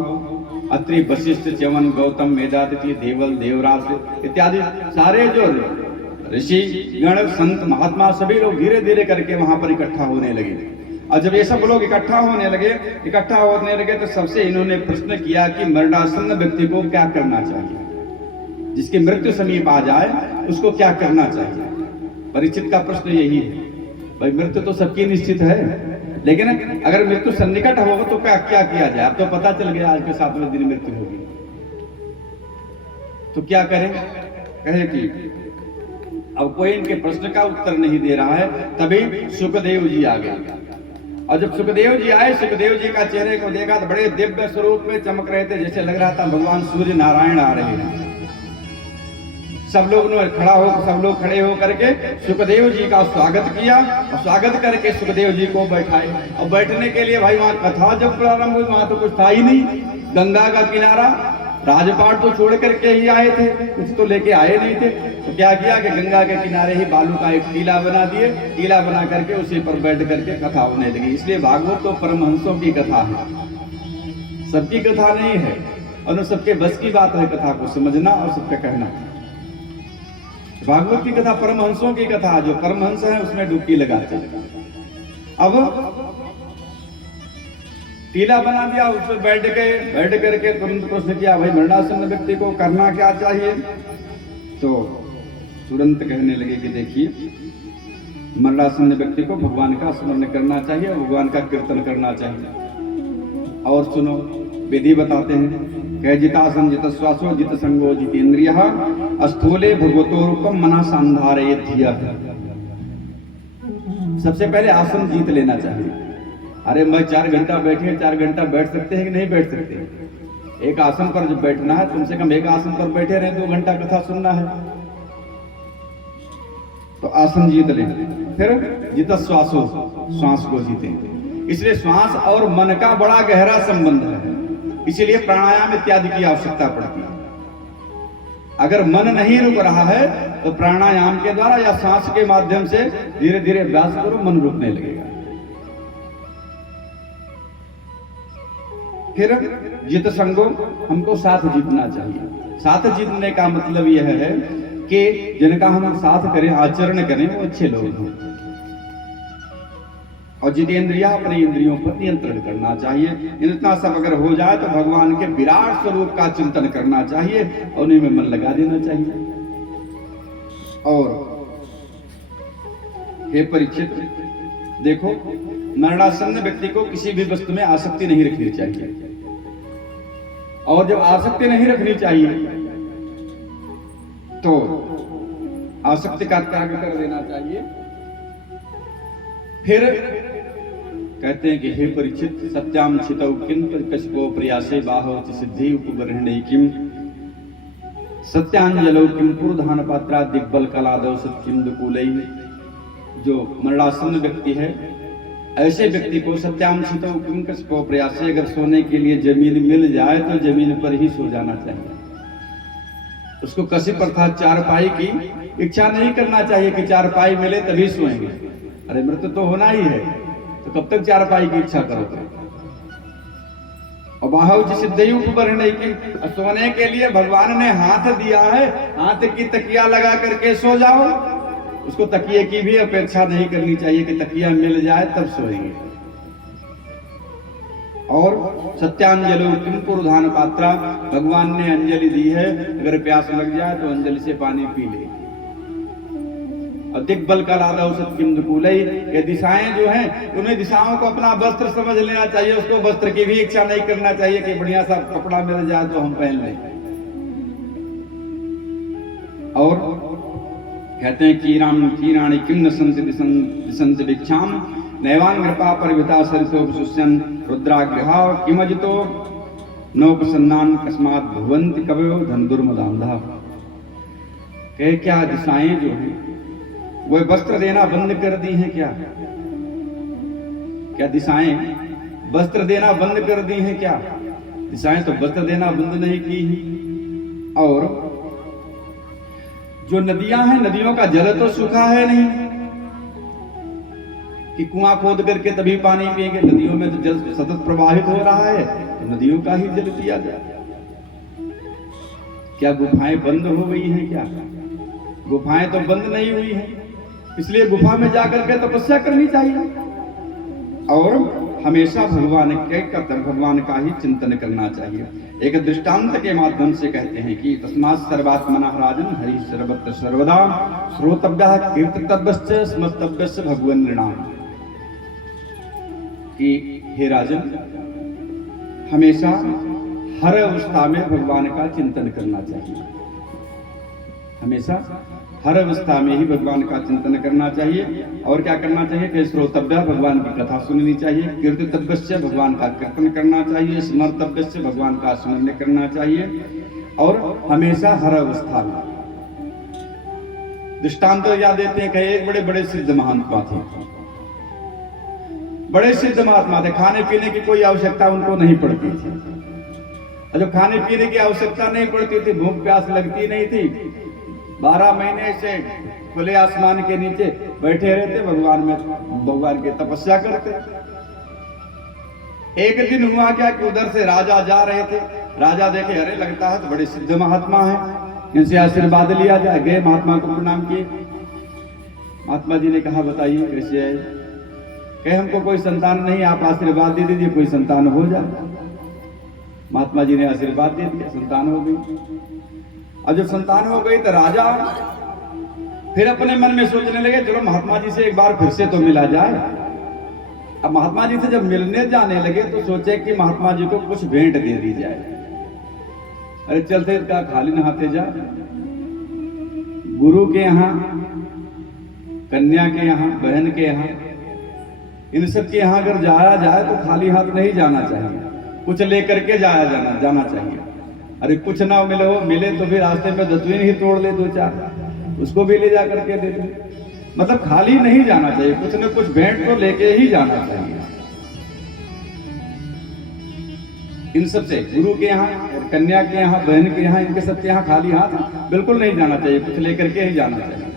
अत्रि वशिष्ठ च्यवन गौतम मेधातिथि देवल देवराज इत्यादि सारे जो ऋषि गण संत महात्मा सभी लोग धीरे धीरे करके वहां पर इकट्ठा होने लगे। और जब ये सब लोग इकट्ठा होने लगे तो सबसे इन्होंने प्रश्न किया कि मरणासन्न व्यक्ति को क्या करना चाहिए, जिसकी मृत्यु समीप आ जाए उसको क्या करना चाहिए। परीक्षित का प्रश्न यही है, भाई मृत्यु तो सबकी निश्चित है, लेकिन अगर मृत्यु सन्निकट होगा तो क्या क्या किया जाए। अब तो पता चल गया आज के 7वें दिन मृत्यु होगी, तो क्या करें। कहे कि अब कोई इनके प्रश्न का उत्तर नहीं दे रहा है। तभी सुखदेव जी आ गए, और जब सुखदेव जी आए, सुखदेव जी का चेहरे को देखा तो बड़े दिव्य स्वरूप में चमक रहे थे, जैसे लग रहा था भगवान सूर्य नारायण आ रहे हैं। सब लोग खड़े हो करके सुखदेव जी का स्वागत किया, और स्वागत करके सुखदेव जी को बैठाए। और बैठने के लिए भाई वहां कथा जब प्रारंभ हुई वहां तो कुछ था ही नहीं, गंगा का किनारा राजपाट तो छोड़ करके ही आए थे, कुछ तो लेके आए नहीं थे। तो क्या किया कि गंगा के किनारे ही बालू का एक टीला बना दिए, टीला बना करके उसी पर बैठ करके कथा होने लगी। इसलिए भागवत तो परमहंसों की कथा है, सबकी कथा नहीं है, और सबके बस की बात है कथा को समझना और सबका कहना। भागवत की कथा परमहंसों की कथा, जो परमहंस है उसमें डुबकी लगाते हैं। अब टीला बना दिया, उस पर बैठ करके तुरंत प्रश्न किया, भाई मरणासन्न व्यक्ति को करना क्या चाहिए? तो तुरंत कहने लगे कि देखिए, मरणासन्न व्यक्ति को भगवान का स्मरण करना चाहिए, भगवान का कीर्तन करना चाहिए। और सुनो, विधि बताते हैं, कह जितासन जित श्वासो जित संगो जितेन्द्रियः अस्थूले भगवतो रूपम मना सांधारयेत् धियः। सबसे पहले आसन जीत लेना चाहिए। अरे मैं 4 घंटा बैठे, 4 घंटा बैठ सकते हैं कि नहीं बैठ सकते? एक आसन पर जब बैठना है, कम से कम एक आसन पर बैठे रहे, 2 घंटा कथा सुनना है, तो आसन जीत लें। फिर जित श्वासो, श्वास को जीतें। इसलिए श्वास और मन का बड़ा गहरा संबंध है, इसीलिए प्राणायाम इत्यादि की आवश्यकता पड़ती है। अगर मन नहीं रुक रहा है तो प्राणायाम के द्वारा या सांस के माध्यम से धीरे धीरे अभ्यास करो, मन रुकने लगेगा। फिर जित संगो, हमको साथ जीतना चाहिए। साथ जीतने का मतलब यह है कि जिनका हम साथ करें, आचरण करें, वो अच्छे लोग हों। और जितेंद्रिया, अपने इंद्रियों पर नियंत्रण करना चाहिए। इतना सब अगर हो जाए तो भगवान के विराट स्वरूप का चिंतन करना चाहिए और उन्हीं में मन लगा देना चाहिए। और हे परीक्षित, देखो, मरणासन्न व्यक्ति को किसी भी वस्तु में आसक्ति नहीं रखनी चाहिए। और जब आसक्ति नहीं रखनी चाहिए तो आसक्ति का त्याग कर देना चाहिए। फिर कहते हैं कि हे परीक्षित, सत्याम छितौ किं कशपो प्रयासे बाहो च सिद्धि उपगृह्णे किम सत्यांजलौ किम पुरधान पात्रा दिग्बल कलादौ सत्यम दुकूलै। जो मरणासन्न व्यक्ति है, ऐसे व्यक्ति को सत्याम छितौ किं कशपो प्रयासे, अगर सोने के लिए जमीन मिल जाए तो जमीन पर ही सो जाना चाहिए। उसको कशिप अर्थात चारपाई की इच्छा नहीं करना चाहिए कि चारपाई मिले तभी सोएंगे। अरे मृत्यु तो होना ही है, तो कब तक चारपाई की इच्छा करोगे? और बाहुच सिद्धि उपवर्ण की, सोने के लिए भगवान ने हाथ दिया है, हाथ की तकिया लगा करके सो जाओ। उसको तकिए की भी अपेक्षा नहीं करनी चाहिए कि तकिया मिल जाए तब सोएंगे। और सत्यांजलि किम पुरधान पात्रा, भगवान ने अंजलि दी है, अगर प्यास लग जाए तो अंजलि से पानी पी ले। और दिग्बल का लादा सत्यम दुकूलै, ये दिशाएं जो हैं, उन्हें दिशाओं को अपना वस्त्र समझ लेना चाहिए। उसको वस्त्र की भी इच्छा नहीं करना चाहिए कि बढ़िया सा कपड़ा मिल जाए तो हम पहन लें। और कहते हैं कीराणि किम न संति भिक्षाम नैवान कृपा परिविता सरितोपसुष्यन् रुद्राग्रहा किमजितो नोपसन्नान कस्मात् भुवन्ति कवयो धनुर्मदान्धा। कहे क्या दिशाएं जो हैं वो वस्त्र देना बंद कर दी हैं क्या? क्या दिशाएं वस्त्र देना बंद कर दी हैं क्या? दिशाएं तो वस्त्र देना बंद नहीं की हैं। और जो नदियां हैं, नदियों का जल तो सूखा है नहीं कि कुआं खोद करके तभी पानी पिएंगे। नदियों में तो जल सतत प्रवाहित हो रहा है, तो नदियों का ही जल पिया जाए। क्या गुफाएं बंद हो गई हैं क्या? गुफाएं तो बंद नहीं हुई हैं, इसलिए गुफा में जाकर के तपस्या करनी चाहिए। और हमेशा भगवान का ही चिंतन करना चाहिए। एक दृष्टांत के माध्यम से कहते हैं कि तस्मात् सर्वात्मनः राजन् हरि सर्वत्र सर्वदा श्रोतव्यः कीर्तितव्यश्च स्मर्तव्यश्च भगवन् नृणाम्। कि हे राजन, हमेशा हर अवस्था में भगवान का चिंतन करना चाहिए। हमेशा हर अवस्था में ही भगवान का चिंतन करना चाहिए। और क्या करना चाहिए कि श्रोतव्य, भगवान की कथा सुननी चाहिए। कीर्तितव्यस्य, भगवान का कीर्तन करना चाहिए। स्मर्तव्यस्य, भगवान का स्मरण करना चाहिए। और हमेशा हर अवस्था में। दृष्टांत याद देते हैं कि एक बड़े बड़े सिद्ध महात्मा थे, बड़े सिद्ध महात्मा थे, खाने पीने की कोई आवश्यकता उनको नहीं पड़ती थी। और जब खाने पीने की आवश्यकता नहीं पड़ती थी, भूख प्यास लगती नहीं थी, 12 महीने से खुले आसमान के नीचे बैठे रहते, भगवान की तपस्या करते। एक दिन हुआ क्या कि उधर से राजा जा रहे थे, राजा देखे, अरे लगता है तो बड़े सिद्ध महात्मा हैं, इनसे आशीर्वाद लिया जाए। गए, महात्मा को प्रणाम किए। महात्मा जी ने कहा, बताइए कैसे है? कहे, हमको कोई संतान नहीं, आप आशीर्वाद दे दीजिए, कोई संतान हो जाए। महात्मा जी ने आशीर्वाद दे दिया, संतान हो गई। अब जब संतान हो गई तो राजा फिर अपने मन में सोचने लगे, चलो महात्मा जी से एक बार फिर से तो मिला जाए। अब महात्मा जी से जब मिलने जाने लगे तो सोचे कि महात्मा जी को कुछ भेंट दे दी जाए। अरे चलते का खाली नहाते जा, गुरु के यहाँ, कन्या के यहाँ, बहन के यहाँ, इन सब के यहाँ अगर जाया जाए तो खाली हाथ नहीं जाना चाहिए, कुछ लेकर के जाना चाहिए। अरे कुछ ना मिले तो फिर रास्ते में दतवीन ही तोड़ ले 2-4, उसको भी ले जा करके दे दे। मतलब खाली नहीं जाना चाहिए, कुछ न कुछ भेंट तो लेके ही जाना चाहिए। इन सब से, गुरु के यहाँ, कन्या के यहाँ, बहन के यहाँ, इनके सबके यहाँ खाली हाथ बिल्कुल नहीं जाना चाहिए, कुछ लेकर के ही जाना चाहिए।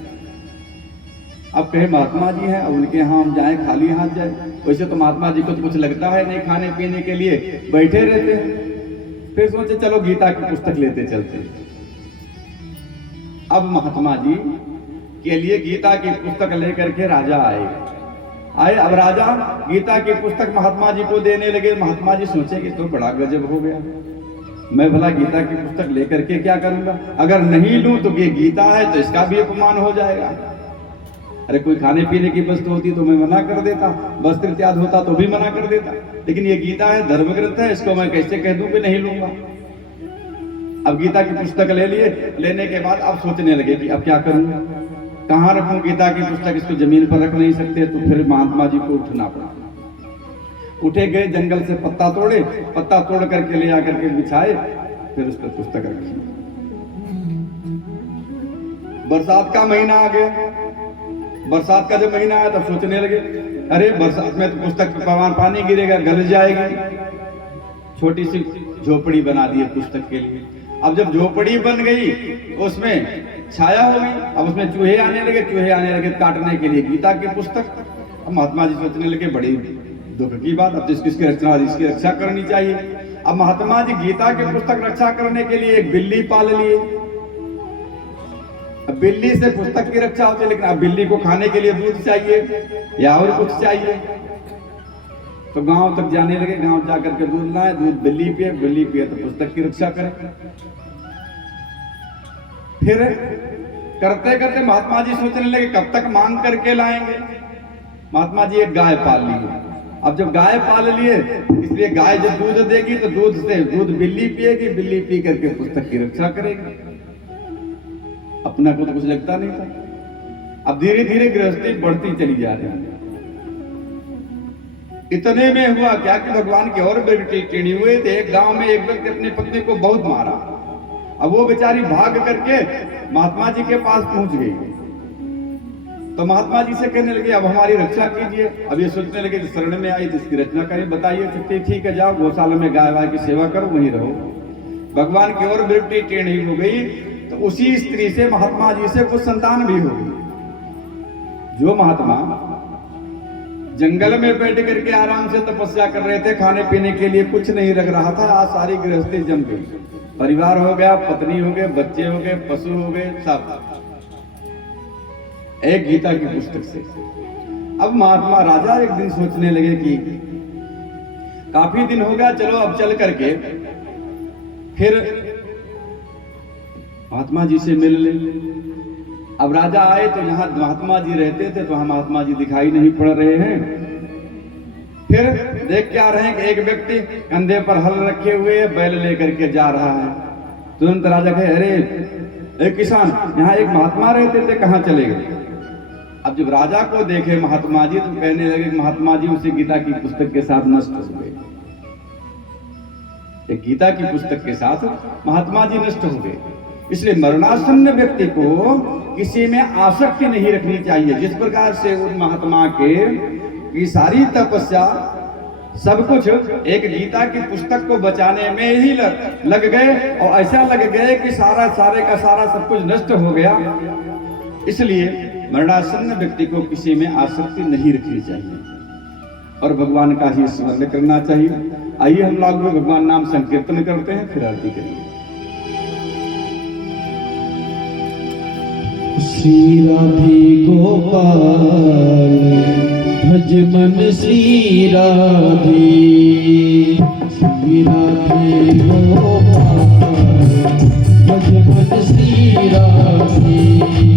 अब कहे महात्मा जी हैं, अब उनके यहाँ हम जाएं खाली हाथ जाए? वैसे तो महात्मा जी को तो कुछ लगता है नहीं, खाने पीने के लिए बैठे रहते हैं। फिर सोचे चलो गीता की पुस्तक लेते चलते। अब महात्मा जी के लिए गीता की पुस्तक लेकर के राजा आए। अब राजा गीता की पुस्तक महात्मा जी को देने लगे। महात्मा जी सोचे कि तो बड़ा गजब हो गया, मैं भला गीता की पुस्तक लेकर के क्या करूंगा? अगर नहीं लूं तो ये गीता है तो इसका भी अपमान हो जाएगा। अरे कोई खाने पीने की वस्तु होती तो मैं मना कर देता, वस्त्र इत्यादि होता तो भी मना कर देता, लेकिन ये गीता है, धर्म ग्रंथ है, इसको मैं कैसे कह दूं कि नहीं लूंगा? अब गीता की पुस्तक ले लिए। लेने के बाद अब सोचने लगे कि अब क्या करूं, कहां रखूं गीता की पुस्तक? इसको जमीन पर रख नहीं सकते, तो फिर महात्मा जी को उठना पड़ा। उठे, गए जंगल से पत्ता तोड़े, पत्ता तोड़ करके ले आकर के बिछाए, फिर उस पर पुस्तक रखी। बरसात का महीना आ गया। बरसात का जब महीना आया तब सोचने लगे, अरे बरसात में तो पुस्तक पर पानी गिरेगा, गल जाएगी। छोटी सी झोपड़ी बना दी पुस्तक के लिए। अब जब झोपड़ी बन गई, उसमें छाया हो गई। अब उसमें चूहे आने लगे काटने के लिए गीता की पुस्तक। अब महात्मा जी सोचने लगे, बड़ी दुख की बात, अब इसकी रक्षा करनी चाहिए। अब महात्मा जी गीता की पुस्तक रक्षा करने के लिए एक बिल्ली पाल लिए। अब बिल्ली से पुस्तक की रक्षा होती है, लेकिन अब बिल्ली को खाने के लिए दूध चाहिए या और कुछ चाहिए। तो गांव तक जाने लगे, गांव जाकर के दूध लाए, दूध बिल्ली पिए तो पुस्तक की रक्षा करें। फिर करते करते महात्मा जी सोचने लगे, कब तक मांग करके लाएंगे? महात्मा जी एक गाय पाल लिए। अब जब गाय पाल लिए, इसलिए गाय जब दूध देगी तो दूध बिल्ली पिएगी, बिल्ली पी करके पुस्तक की रक्षा करेगी। अपना को तो कुछ लगता नहीं था। अब धीरे धीरे गृहस्थी बढ़ती चली जा रही है। इतने में हुआ क्या कि भगवान की और बेटी टेढ़ी हुए थे। एक गांव में एक व्यक्ति अपनी पत्नी को बहुत मारा। अब वो बेचारी भाग करके महात्मा जी के पास पहुंच गई। तो महात्मा जी से कहने लगे, अब हमारी रक्षा कीजिए। अब ये सोचने लगे कि शरण में आई तो इसकी रचना करें, बताइए। सकते ठीक है, जाओ गौशाला में गाय वाय की सेवा करो, वहीं रहो। भगवान की और बेटी टेढ़ी हो गई तो उसी स्त्री से महात्मा जी से कुछ संतान भी हो गई। जो महात्मा जंगल में बैठ करके आराम से तपस्या कर रहे थे, खाने पीने के लिए कुछ नहीं रख रहा था, आज सारी गृहस्थी जम गई। परिवार हो गया, पत्नी हो गए, बच्चे हो गए, पशु हो गए, सब एक गीता की पुस्तक से। अब महात्मा राजा एक दिन सोचने लगे कि काफी दिन हो गया, चलो अब चल करके फिर महात्मा जी से मिल ले। अब राजा आए तो यहाँ महात्मा जी रहते थे, तो वहां महात्मा जी दिखाई नहीं पड़ रहे हैं। फिर देख के आ रहे हैं कि एक व्यक्ति कंधे पर हल रखे हुए बैल लेकर के जा रहा है। तुरंत राजा कहे, अरे एक किसान, यहाँ एक महात्मा रहते थे, कहाँ चले गए? अब जब राजा को देखे महात्मा जी तो कहने लगे, महात्मा जी उसी गीता की पुस्तक के साथ नष्ट हो गए। एक गीता की पुस्तक के साथ महात्मा जी नष्ट हो गए। इसलिए मरणासन्न व्यक्ति को किसी में आसक्ति नहीं रखनी चाहिए। जिस प्रकार से उन महात्मा की सारी तपस्या सब कुछ एक गीता की पुस्तक को बचाने में ही लग गए, और ऐसा लग गए कि सारे का सारा सब कुछ नष्ट हो गया। इसलिए मरणासन्न व्यक्ति को किसी में आसक्ति नहीं रखनी चाहिए और भगवान का ही स्मरण करना चाहिए। आइए हम लोग भी भगवान नाम संकीर्तन करते हैं, फिर आरती करेंगे। श्री राधे गोपाल भज मन श्री राधे, श्री राधे गोपाल भज मन श्री राधे।